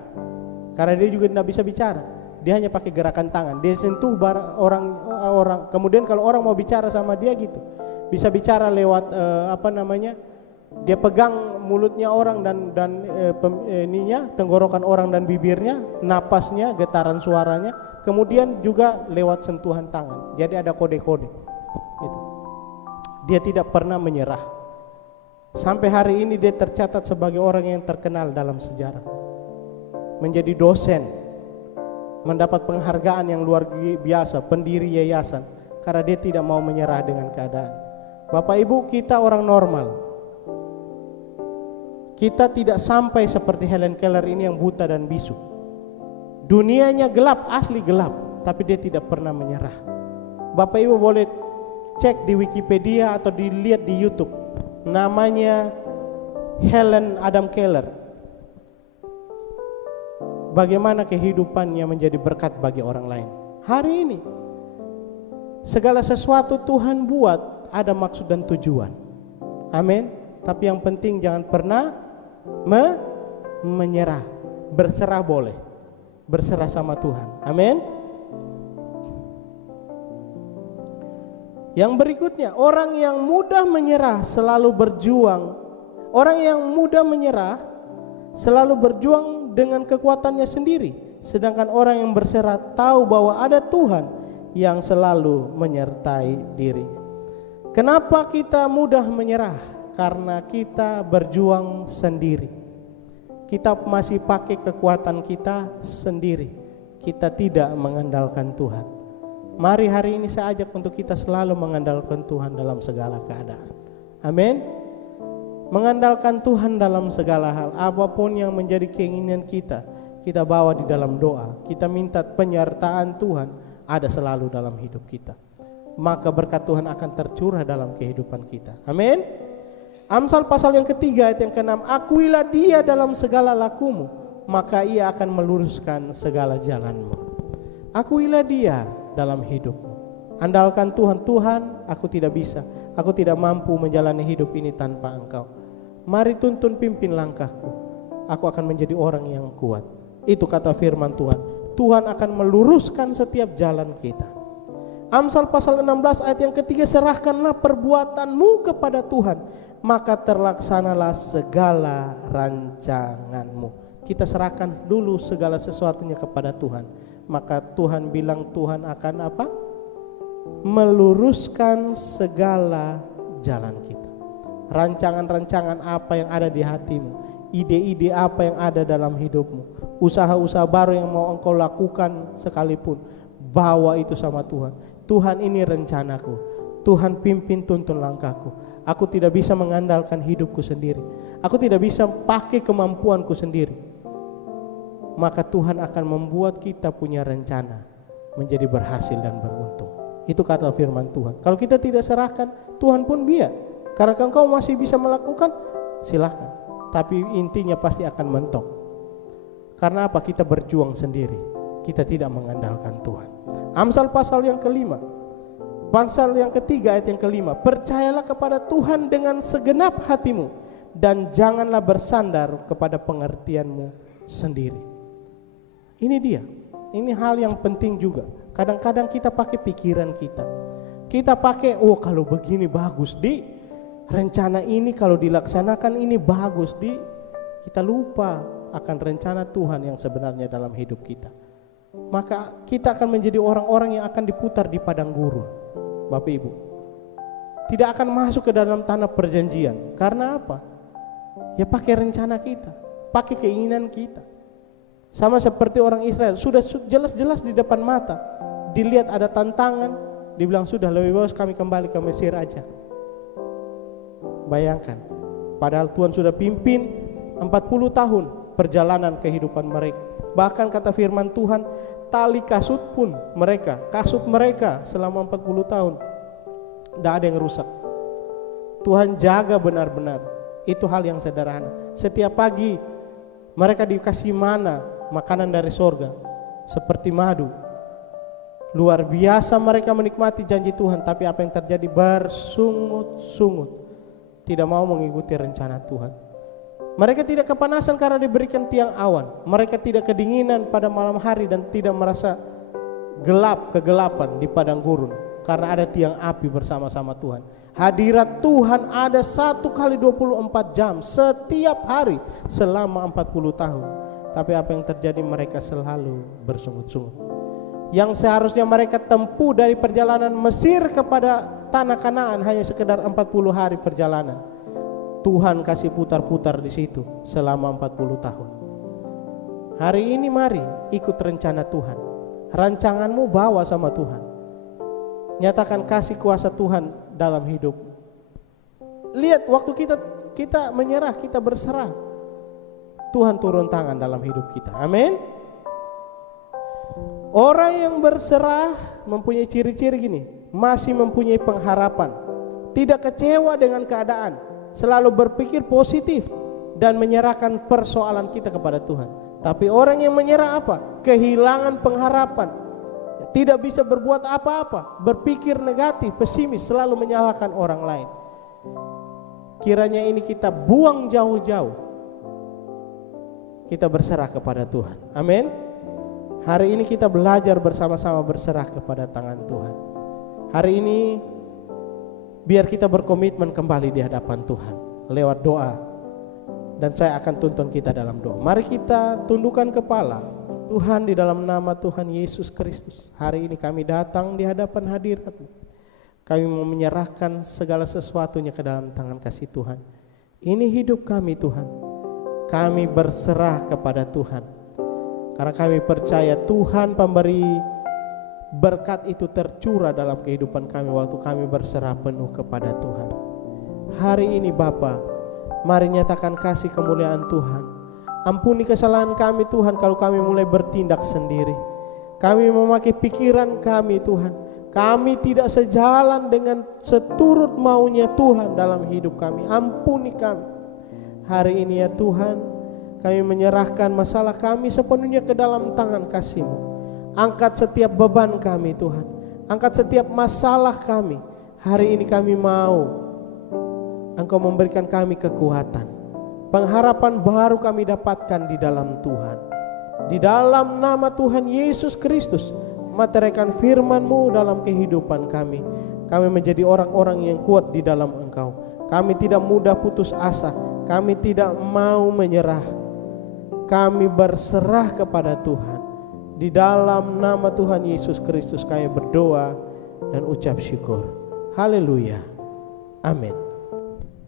Karena dia juga tidak bisa bicara, dia hanya pakai gerakan tangan. Dia sentuh orang. Kemudian kalau orang mau bicara sama dia gitu, bisa bicara lewat apa namanya? Dia pegang mulutnya orang dan ininya, tenggorokan orang dan bibirnya, napasnya, getaran suaranya. Kemudian juga lewat sentuhan tangan. Jadi ada kode-kode. Gitu. Dia tidak pernah menyerah. Sampai hari ini dia tercatat sebagai orang yang terkenal dalam sejarah. Menjadi dosen, mendapat penghargaan yang luar biasa, pendiri yayasan, karena dia tidak mau menyerah dengan keadaan. Bapak Ibu, kita orang normal. Kita tidak sampai seperti Helen Keller ini yang buta dan bisu. Dunianya gelap, asli gelap, tapi dia tidak pernah menyerah. Bapak Ibu boleh cek di Wikipedia atau dilihat di YouTube. Namanya Helen Adam Keller. Bagaimana kehidupannya menjadi berkat bagi orang lain. Hari ini segala sesuatu Tuhan buat ada maksud dan tujuan. Amin. Tapi yang penting jangan pernah menyerah. Berserah boleh, berserah sama Tuhan. Amin. Yang berikutnya, orang yang mudah menyerah selalu berjuang. Orang yang mudah menyerah selalu berjuang dengan kekuatannya sendiri. Sedangkan orang yang berserah tahu bahwa ada Tuhan yang selalu menyertai dirinya. Kenapa kita mudah menyerah? Karena kita berjuang sendiri. Kita masih pakai kekuatan kita sendiri. Kita tidak mengandalkan Tuhan. Mari hari ini saya ajak untuk kita selalu mengandalkan Tuhan dalam segala keadaan. Amin. Mengandalkan Tuhan dalam segala hal. Apapun yang menjadi keinginan kita, kita bawa di dalam doa. Kita minta penyertaan Tuhan ada selalu dalam hidup kita. Maka berkat Tuhan akan tercurah dalam kehidupan kita. Amin. Amsal pasal yang ketiga ayat yang ke-6. Akuilah dia dalam segala lakumu, maka ia akan meluruskan segala jalanmu. Akuilah dia dalam hidupmu. Andalkan Tuhan. Tuhan, aku tidak bisa, aku tidak mampu menjalani hidup ini tanpa Engkau. Mari tuntun pimpin langkahku, aku akan menjadi orang yang kuat. Itu kata firman Tuhan. Tuhan akan meluruskan setiap jalan kita. Amsal pasal 16 ayat yang ketiga. Serahkanlah perbuatanmu kepada Tuhan, maka terlaksanalah segala rancanganmu. Kita serahkan dulu segala sesuatunya kepada Tuhan. Maka Tuhan bilang Tuhan akan apa? Meluruskan segala jalan kita. Rancangan-rancangan apa yang ada di hatimu, ide-ide apa yang ada dalam hidupmu, usaha-usaha baru yang mau engkau lakukan sekalipun, bawa itu sama Tuhan. Tuhan, ini rencanaku. Tuhan, pimpin tuntun langkahku. Aku tidak bisa mengandalkan hidupku sendiri. Aku tidak bisa pakai kemampuanku sendiri. Maka Tuhan akan membuat kita punya rencana menjadi berhasil dan beruntung. Itu kata firman Tuhan. Kalau kita tidak serahkan, Tuhan pun biar. Karena engkau masih bisa melakukan, silakan. Tapi intinya pasti akan mentok. Karena apa? Kita berjuang sendiri. Kita tidak mengandalkan Tuhan. Amsal pasal yang kelima. Pasal yang ketiga ayat yang kelima. Percayalah kepada Tuhan dengan segenap hatimu, dan janganlah bersandar kepada pengertianmu sendiri. Ini dia. Ini hal yang penting juga. Kadang-kadang kita pakai pikiran kita. Kita pakai, oh kalau begini bagus di. Rencana ini kalau dilaksanakan ini bagus di. Kita lupa akan rencana Tuhan yang sebenarnya dalam hidup kita. Maka kita akan menjadi orang-orang yang akan diputar di padang gurun. Bapak Ibu, tidak akan masuk ke dalam tanah perjanjian. Karena apa? Ya pakai rencana kita, pakai keinginan kita. Sama seperti orang Israel, sudah jelas-jelas di depan mata, dilihat ada tantangan, dibilang sudah lebih bagus kami kembali ke Mesir aja. Bayangkan, padahal Tuhan sudah pimpin 40 tahun perjalanan kehidupan mereka. Bahkan kata firman Tuhan, tali kasut pun mereka, kasut mereka selama 40 tahun tidak ada yang rusak. Tuhan jaga benar-benar. Itu hal yang sederhana. Setiap pagi mereka dikasih mana, makanan dari sorga seperti madu. Luar biasa mereka menikmati janji Tuhan. Tapi apa yang terjadi? Bersungut-sungut, tidak mau mengikuti rencana Tuhan. Mereka tidak kepanasan karena diberikan tiang awan. Mereka tidak kedinginan pada malam hari dan tidak merasa kegelapan di padang gurun karena ada tiang api bersama-sama Tuhan. Hadirat Tuhan ada 1 kali 24 jam setiap hari selama 40 tahun. Tapi apa yang terjadi? Mereka selalu bersungut-sungut. Yang seharusnya mereka tempuh dari perjalanan Mesir kepada tanah Kanaan hanya sekedar 40 hari perjalanan. Tuhan kasih putar-putar di situ selama 40 tahun. Hari ini mari ikut rencana Tuhan. Rancanganmu bawa sama Tuhan. Nyatakan kasih kuasa Tuhan dalam hidup. Lihat waktu kita menyerah, kita berserah, Tuhan turun tangan dalam hidup kita. Amin. Orang yang berserah mempunyai ciri-ciri gini, masih mempunyai pengharapan, tidak kecewa dengan keadaan, selalu berpikir positif dan menyerahkan persoalan kita kepada Tuhan. Tapi orang yang menyerah apa? Kehilangan pengharapan, tidak bisa berbuat apa-apa, berpikir negatif, pesimis, selalu menyalahkan orang lain. Kiranya ini kita buang jauh-jauh, kita berserah kepada Tuhan. Amin. Hari ini kita belajar bersama-sama berserah kepada tangan Tuhan. Hari ini biar kita berkomitmen kembali di hadapan Tuhan lewat doa. Dan saya akan tuntun kita dalam doa. Mari kita tundukkan kepala. Tuhan, di dalam nama Tuhan Yesus Kristus, hari ini kami datang di hadapan hadirat-Mu. Kami mau menyerahkan segala sesuatunya ke dalam tangan kasih Tuhan. Ini hidup kami Tuhan. Kami berserah kepada Tuhan. Karena kami percaya Tuhan pemberi berkat itu tercurah dalam kehidupan kami waktu kami berserah penuh kepada Tuhan. Hari ini Bapa, Mari nyatakan kasih kemuliaan Tuhan. Ampuni kesalahan kami Tuhan kalau kami mulai bertindak sendiri. Kami memakai pikiran kami Tuhan. Kami tidak sejalan dengan seturut maunya Tuhan dalam hidup kami. Ampuni kami. Hari ini ya Tuhan, kami menyerahkan masalah kami sepenuhnya ke dalam tangan kasih-Mu. Angkat setiap beban kami Tuhan. Angkat setiap masalah kami. Hari ini kami mau Engkau memberikan kami kekuatan. Pengharapan baru kami dapatkan di dalam Tuhan. Di dalam nama Tuhan Yesus Kristus, meteraikan firman-Mu dalam kehidupan kami. Kami menjadi orang-orang yang kuat di dalam Engkau. Kami tidak mudah putus asa. Kami tidak mau menyerah. Kami berserah kepada Tuhan. Di dalam nama Tuhan Yesus Kristus kami berdoa dan ucap syukur. Haleluya. Amin.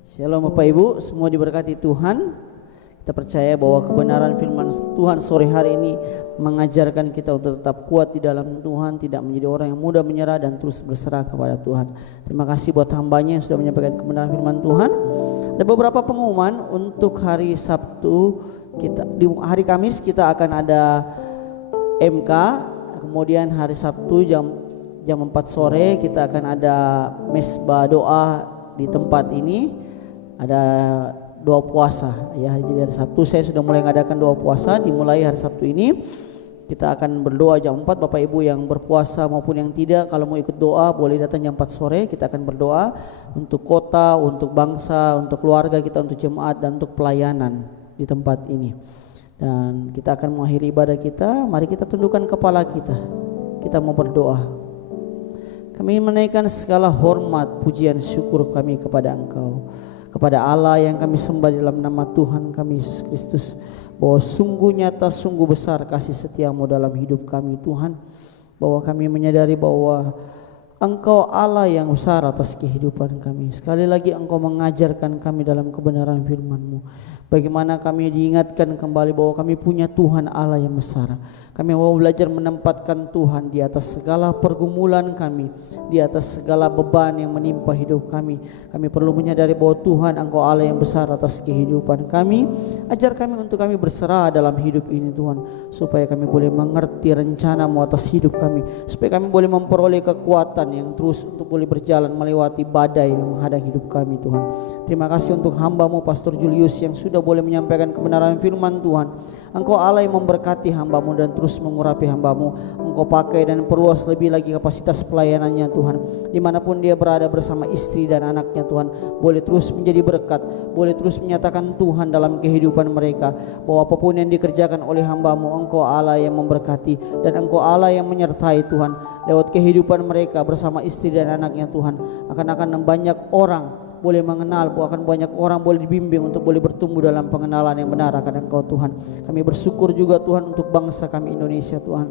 Shalom Bapak Ibu, semua diberkati Tuhan. Kita percaya bahwa kebenaran firman Tuhan sore hari ini mengajarkan kita untuk tetap kuat di dalam Tuhan, tidak menjadi orang yang mudah menyerah dan terus berserah kepada Tuhan. Terima kasih buat hambanya yang sudah menyampaikan kebenaran firman Tuhan. Ada beberapa pengumuman untuk hari Sabtu. Di hari Kamis kita akan ada MK, kemudian hari Sabtu jam 4 sore kita akan ada mesbah doa di tempat ini. Ada doa puasa ya. Jadi hari Sabtu saya sudah mulai mengadakan doa puasa. Dimulai hari Sabtu ini kita akan berdoa jam 4. Bapak Ibu yang berpuasa maupun yang tidak, kalau mau ikut doa boleh datang jam 4 sore. Kita akan berdoa untuk kota, untuk bangsa, untuk keluarga kita, untuk jemaat dan untuk pelayanan di tempat ini. Dan kita akan mengakhiri ibadah kita. Mari kita tundukkan kepala kita. Kita mau berdoa. Kami menaikkan segala hormat, pujian, syukur kami kepada Engkau, kepada Allah yang kami sembah dalam nama Tuhan kami Yesus Kristus, bahwa sungguh nyata, sungguh besar kasih setiamu dalam hidup kami Tuhan, bahwa kami menyadari bahwa Engkau Allah yang besar atas kehidupan kami. Sekali lagi Engkau mengajarkan kami dalam kebenaran firman-Mu, bagaimana kami diingatkan kembali bahwa kami punya Tuhan Allah yang besar. Kami mau belajar menempatkan Tuhan di atas segala pergumulan kami, di atas segala beban yang menimpa hidup kami. Kami perlu menyadari bahwa Tuhan Engkau Allah yang besar atas kehidupan kami. Ajar kami untuk kami berserah dalam hidup ini Tuhan, supaya kami boleh mengerti rencana-Mu atas hidup kami, supaya kami boleh memperoleh kekuatan yang terus untuk boleh berjalan melewati badai yang menghadang hidup kami Tuhan. Terima kasih untuk hamba-Mu Pastor Julius yang sudah boleh menyampaikan kebenaran firman Tuhan. Engkau Allah yang memberkati hamba-Mu dan terus mengurapi hamba-Mu. Engkau pakai dan perluas lebih lagi kapasitas pelayanannya Tuhan. Dimanapun dia berada bersama istri dan anaknya Tuhan, boleh terus menjadi berkat, boleh terus menyatakan Tuhan dalam kehidupan mereka, bahwa apapun yang dikerjakan oleh hamba-Mu, Engkau Allah yang memberkati dan Engkau Allah yang menyertai Tuhan. Lewat kehidupan mereka bersama istri dan anaknya Tuhan, akan banyak orang boleh mengenal, bahkan banyak orang boleh dibimbing untuk boleh bertumbuh dalam pengenalan yang benar akan Engkau Tuhan. Kami bersyukur juga Tuhan untuk bangsa kami Indonesia Tuhan.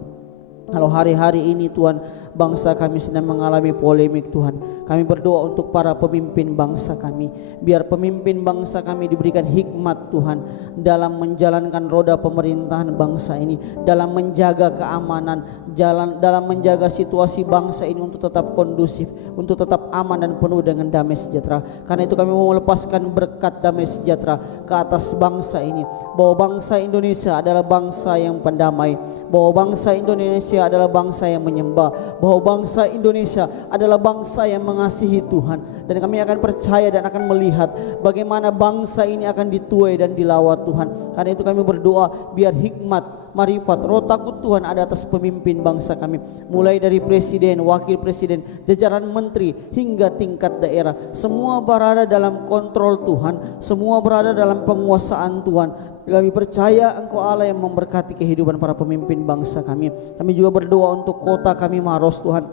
Kalau hari-hari ini Tuhan, bangsa kami sedang mengalami polemik Tuhan, kami berdoa untuk para pemimpin bangsa kami. Biar pemimpin bangsa kami diberikan hikmat Tuhan dalam menjalankan roda pemerintahan bangsa ini, dalam menjaga keamanan, dalam menjaga situasi bangsa ini untuk tetap kondusif, untuk tetap aman dan penuh dengan damai sejahtera. Karena itu kami mau melepaskan berkat damai sejahtera ke atas bangsa ini, bahwa bangsa Indonesia adalah bangsa yang pendamai, bahwa bangsa Indonesia adalah bangsa yang menyembah, bahwa bangsa Indonesia adalah bangsa yang mengasihi Tuhan. Dan kami akan percaya dan akan melihat bagaimana bangsa ini akan dituai dan dilawat Tuhan. Karena itu kami berdoa biar hikmat, marifat, roh takut Tuhan ada atas pemimpin bangsa kami, mulai dari presiden, wakil presiden, jajaran menteri hingga tingkat daerah. Semua berada dalam kontrol Tuhan, semua berada dalam penguasaan Tuhan. Kami percaya Engkau Allah yang memberkati kehidupan para pemimpin bangsa kami. Kami juga berdoa untuk kota kami Maros Tuhan.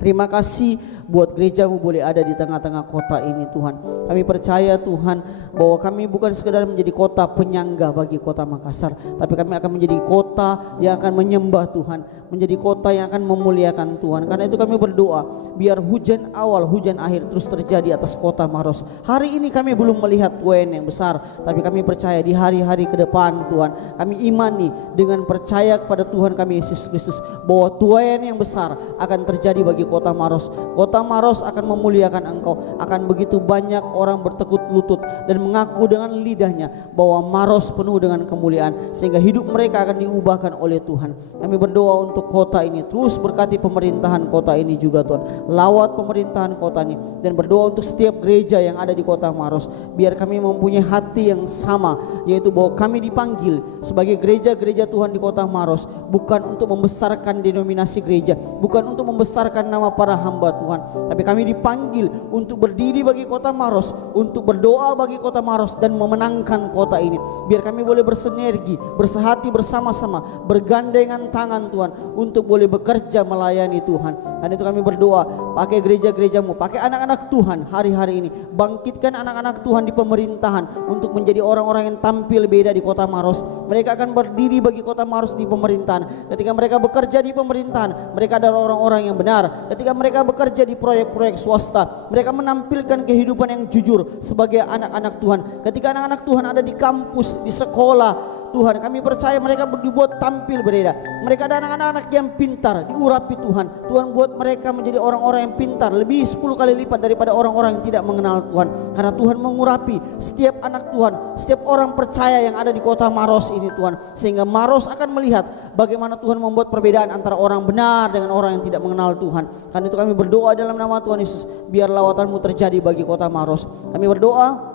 Terima kasih buat gereja-Mu boleh ada di tengah-tengah kota ini Tuhan. Kami percaya Tuhan bahwa kami bukan sekedar menjadi kota penyangga bagi kota Makassar, tapi kami akan menjadi kota yang akan menyembah Tuhan, menjadi kota yang akan memuliakan Tuhan. Karena itu kami berdoa biar hujan awal, hujan akhir terus terjadi atas kota Maros. Hari ini kami belum melihat tuayan yang besar, tapi kami percaya di hari-hari ke depan Tuhan, kami imani dengan percaya kepada Tuhan kami Yesus Kristus bahwa tuayan yang besar akan terjadi bagi kota Maros. Kota kota Maros akan memuliakan Engkau. Akan begitu banyak orang bertekuk lutut dan mengaku dengan lidahnya bahwa Maros penuh dengan kemuliaan, sehingga hidup mereka akan diubahkan oleh Tuhan. Kami berdoa untuk kota ini, terus berkati pemerintahan kota ini juga Tuhan. Lawat pemerintahan kota ini, dan berdoa untuk setiap gereja yang ada di kota Maros. Biar kami mempunyai hati yang sama, yaitu bahwa kami dipanggil sebagai gereja-gereja Tuhan di kota Maros, bukan untuk membesarkan denominasi gereja, bukan untuk membesarkan nama para hamba Tuhan, tapi kami dipanggil untuk berdiri bagi kota Maros, untuk berdoa bagi kota Maros dan memenangkan kota ini. Biar kami boleh bersinergi, bersehati bersama-sama, bergandengan tangan Tuhan, untuk boleh bekerja melayani Tuhan. Dan itu kami berdoa, pakai gereja-gerejamu, pakai anak-anak Tuhan hari-hari ini, bangkitkan anak-anak Tuhan di pemerintahan untuk menjadi orang-orang yang tampil beda di kota Maros. Mereka akan berdiri bagi kota Maros di pemerintahan. Ketika mereka bekerja di pemerintahan, mereka adalah orang-orang yang benar. Ketika mereka bekerja di proyek-proyek swasta, mereka menampilkan kehidupan yang jujur sebagai anak-anak Tuhan. Ketika anak-anak Tuhan ada di kampus, di sekolah, Tuhan, kami percaya mereka dibuat tampil berbeda. Mereka ada anak-anak yang pintar, diurapi Tuhan. Tuhan buat mereka menjadi orang-orang yang pintar, lebih 10 kali lipat daripada orang-orang yang tidak mengenal Tuhan. Karena Tuhan mengurapi setiap anak Tuhan, setiap orang percaya yang ada di kota Maros ini Tuhan. Sehingga Maros akan melihat bagaimana Tuhan membuat perbedaan antara orang benar dengan orang yang tidak mengenal Tuhan. Karena itu kami berdoa dalam nama Tuhan Yesus, biar lawatan-Mu terjadi bagi kota Maros. Kami berdoa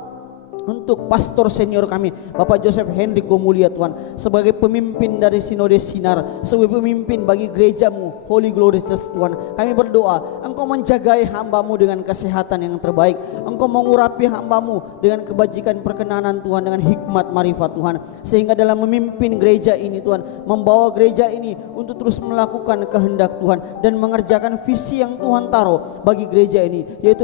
untuk pastor senior kami, Bapak Joseph Hendrik Gomulia Tuhan, sebagai pemimpin dari Sinode Sinar, sebagai pemimpin bagi gerejamu Holy Glory Church Tuhan. Kami berdoa Engkau menjagai hamba-Mu dengan kesehatan yang terbaik, Engkau mengurapi hamba-Mu dengan kebajikan perkenanan Tuhan, dengan hikmat marifat Tuhan, sehingga dalam memimpin gereja ini Tuhan, membawa gereja ini untuk terus melakukan kehendak Tuhan dan mengerjakan visi yang Tuhan taruh bagi gereja ini, yaitu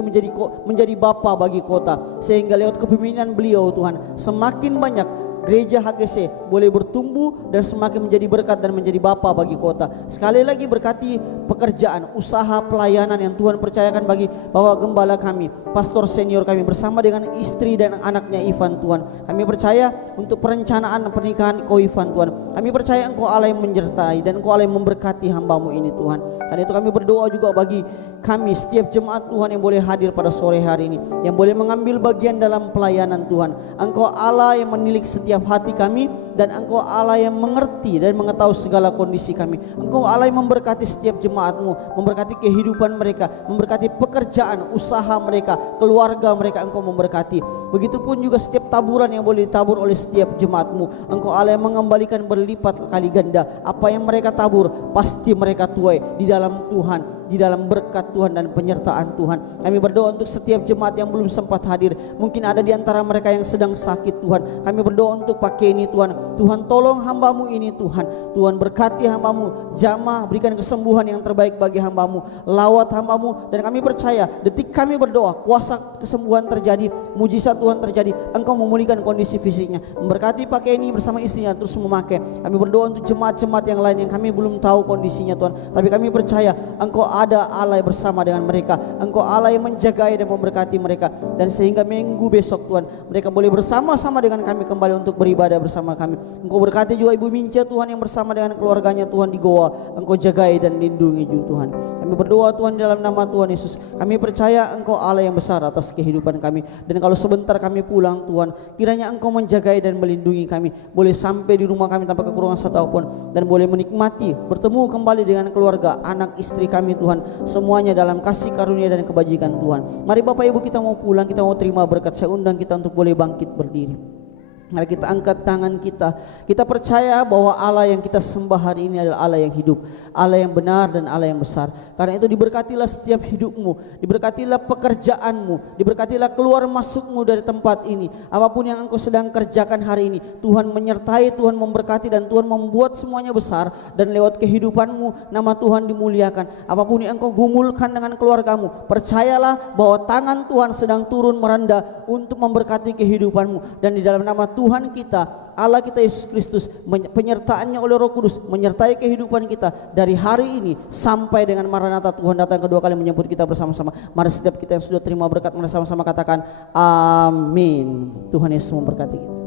menjadi bapa bagi kota. Sehingga lewat kepemimpinan beliau Tuhan, semakin banyak gereja HGC boleh bertumbuh dan semakin menjadi berkat dan menjadi bapa bagi kota. Sekali lagi berkati pekerjaan, usaha, pelayanan yang Tuhan percayakan bagi Bapak Gembala kami, pastor senior kami, bersama dengan istri dan anaknya Ivan Tuhan. Kami percaya untuk perencanaan pernikahan Ko Ivan Tuhan. Kami percaya Engkau Allah yang menyertai dan Engkau Allah yang memberkati hamba-Mu ini Tuhan. Karena itu kami berdoa juga bagi kami setiap jemaat Tuhan yang boleh hadir pada sore hari ini, yang boleh mengambil bagian dalam pelayanan Tuhan. Engkau Allah yang menilik setiap hati kami, dan Engkau Allah yang mengerti dan mengetahui segala kondisi kami. Engkau Allah yang memberkati setiap jemaat-Mu, memberkati kehidupan mereka, memberkati pekerjaan, usaha mereka, keluarga mereka. Engkau memberkati. Begitupun juga setiap taburan yang boleh ditabur oleh setiap jemaat-Mu. Engkau Allah yang mengembalikan berlipat kali ganda. Apa yang mereka tabur pasti mereka tuai di dalam Tuhan, di dalam berkat Tuhan dan penyertaan Tuhan. Kami berdoa untuk setiap jemaat yang belum sempat hadir. Mungkin ada di antara mereka yang sedang sakit Tuhan. Kami berdoa untuk Pak Kenny Tuhan. Tuhan tolong hamba-Mu ini Tuhan. Tuhan berkati hamba-Mu, jamah, berikan kesembuhan yang terbaik bagi hamba-Mu, lawat hamba-Mu. Dan kami percaya detik kami berdoa, kuasa kesembuhan terjadi, mujizat Tuhan terjadi. Engkau memulihkan kondisi fisiknya, memberkati Pak Kenny bersama istrinya terus memakai. Kami berdoa untuk jemaat-jemaat yang lain yang kami belum tahu kondisinya Tuhan, tapi kami percaya Engkau ada Allah yang bersama dengan mereka. Engkau Allah yang menjagai dan memberkati mereka. Dan sehingga minggu besok Tuhan, mereka boleh bersama-sama dengan kami kembali untuk beribadah bersama kami. Engkau berkati juga Ibu Minca Tuhan yang bersama dengan keluarganya Tuhan di Goa. Engkau jagai dan lindungi juga Tuhan. Kami berdoa Tuhan dalam nama Tuhan Yesus. Kami percaya Engkau Allah yang besar atas kehidupan kami. Dan kalau sebentar kami pulang Tuhan, kiranya Engkau menjagai dan melindungi kami. Boleh sampai di rumah kami tanpa kekurangan satupun, dan boleh menikmati bertemu kembali dengan keluarga, anak istri kami Tuhan, semuanya dalam kasih karunia dan kebajikan Tuhan. Mari Bapak Ibu, kita mau pulang, kita mau terima berkat. Saya undang kita untuk boleh bangkit berdiri. Mari kita angkat tangan kita. Kita percaya bahwa Allah yang kita sembah hari ini adalah Allah yang hidup, Allah yang benar dan Allah yang besar. Karena itu diberkatilah setiap hidupmu, diberkatilah pekerjaanmu, diberkatilah keluar masukmu dari tempat ini. Apapun yang engkau sedang kerjakan hari ini, Tuhan menyertai, Tuhan memberkati, dan Tuhan membuat semuanya besar. Dan lewat kehidupanmu nama Tuhan dimuliakan. Apapun yang engkau gumulkan dengan keluargamu, percayalah bahwa tangan Tuhan sedang turun merendah untuk memberkati kehidupanmu. Dan di dalam nama Tuhan kita, Allah kita Yesus Kristus, penyertaannya oleh Roh Kudus menyertai kehidupan kita dari hari ini sampai dengan Maranatha Tuhan datang kedua kali menjemput kita bersama-sama. Mari setiap kita yang sudah terima berkat, mari sama-sama katakan amin. Tuhan Yesus memberkati kita.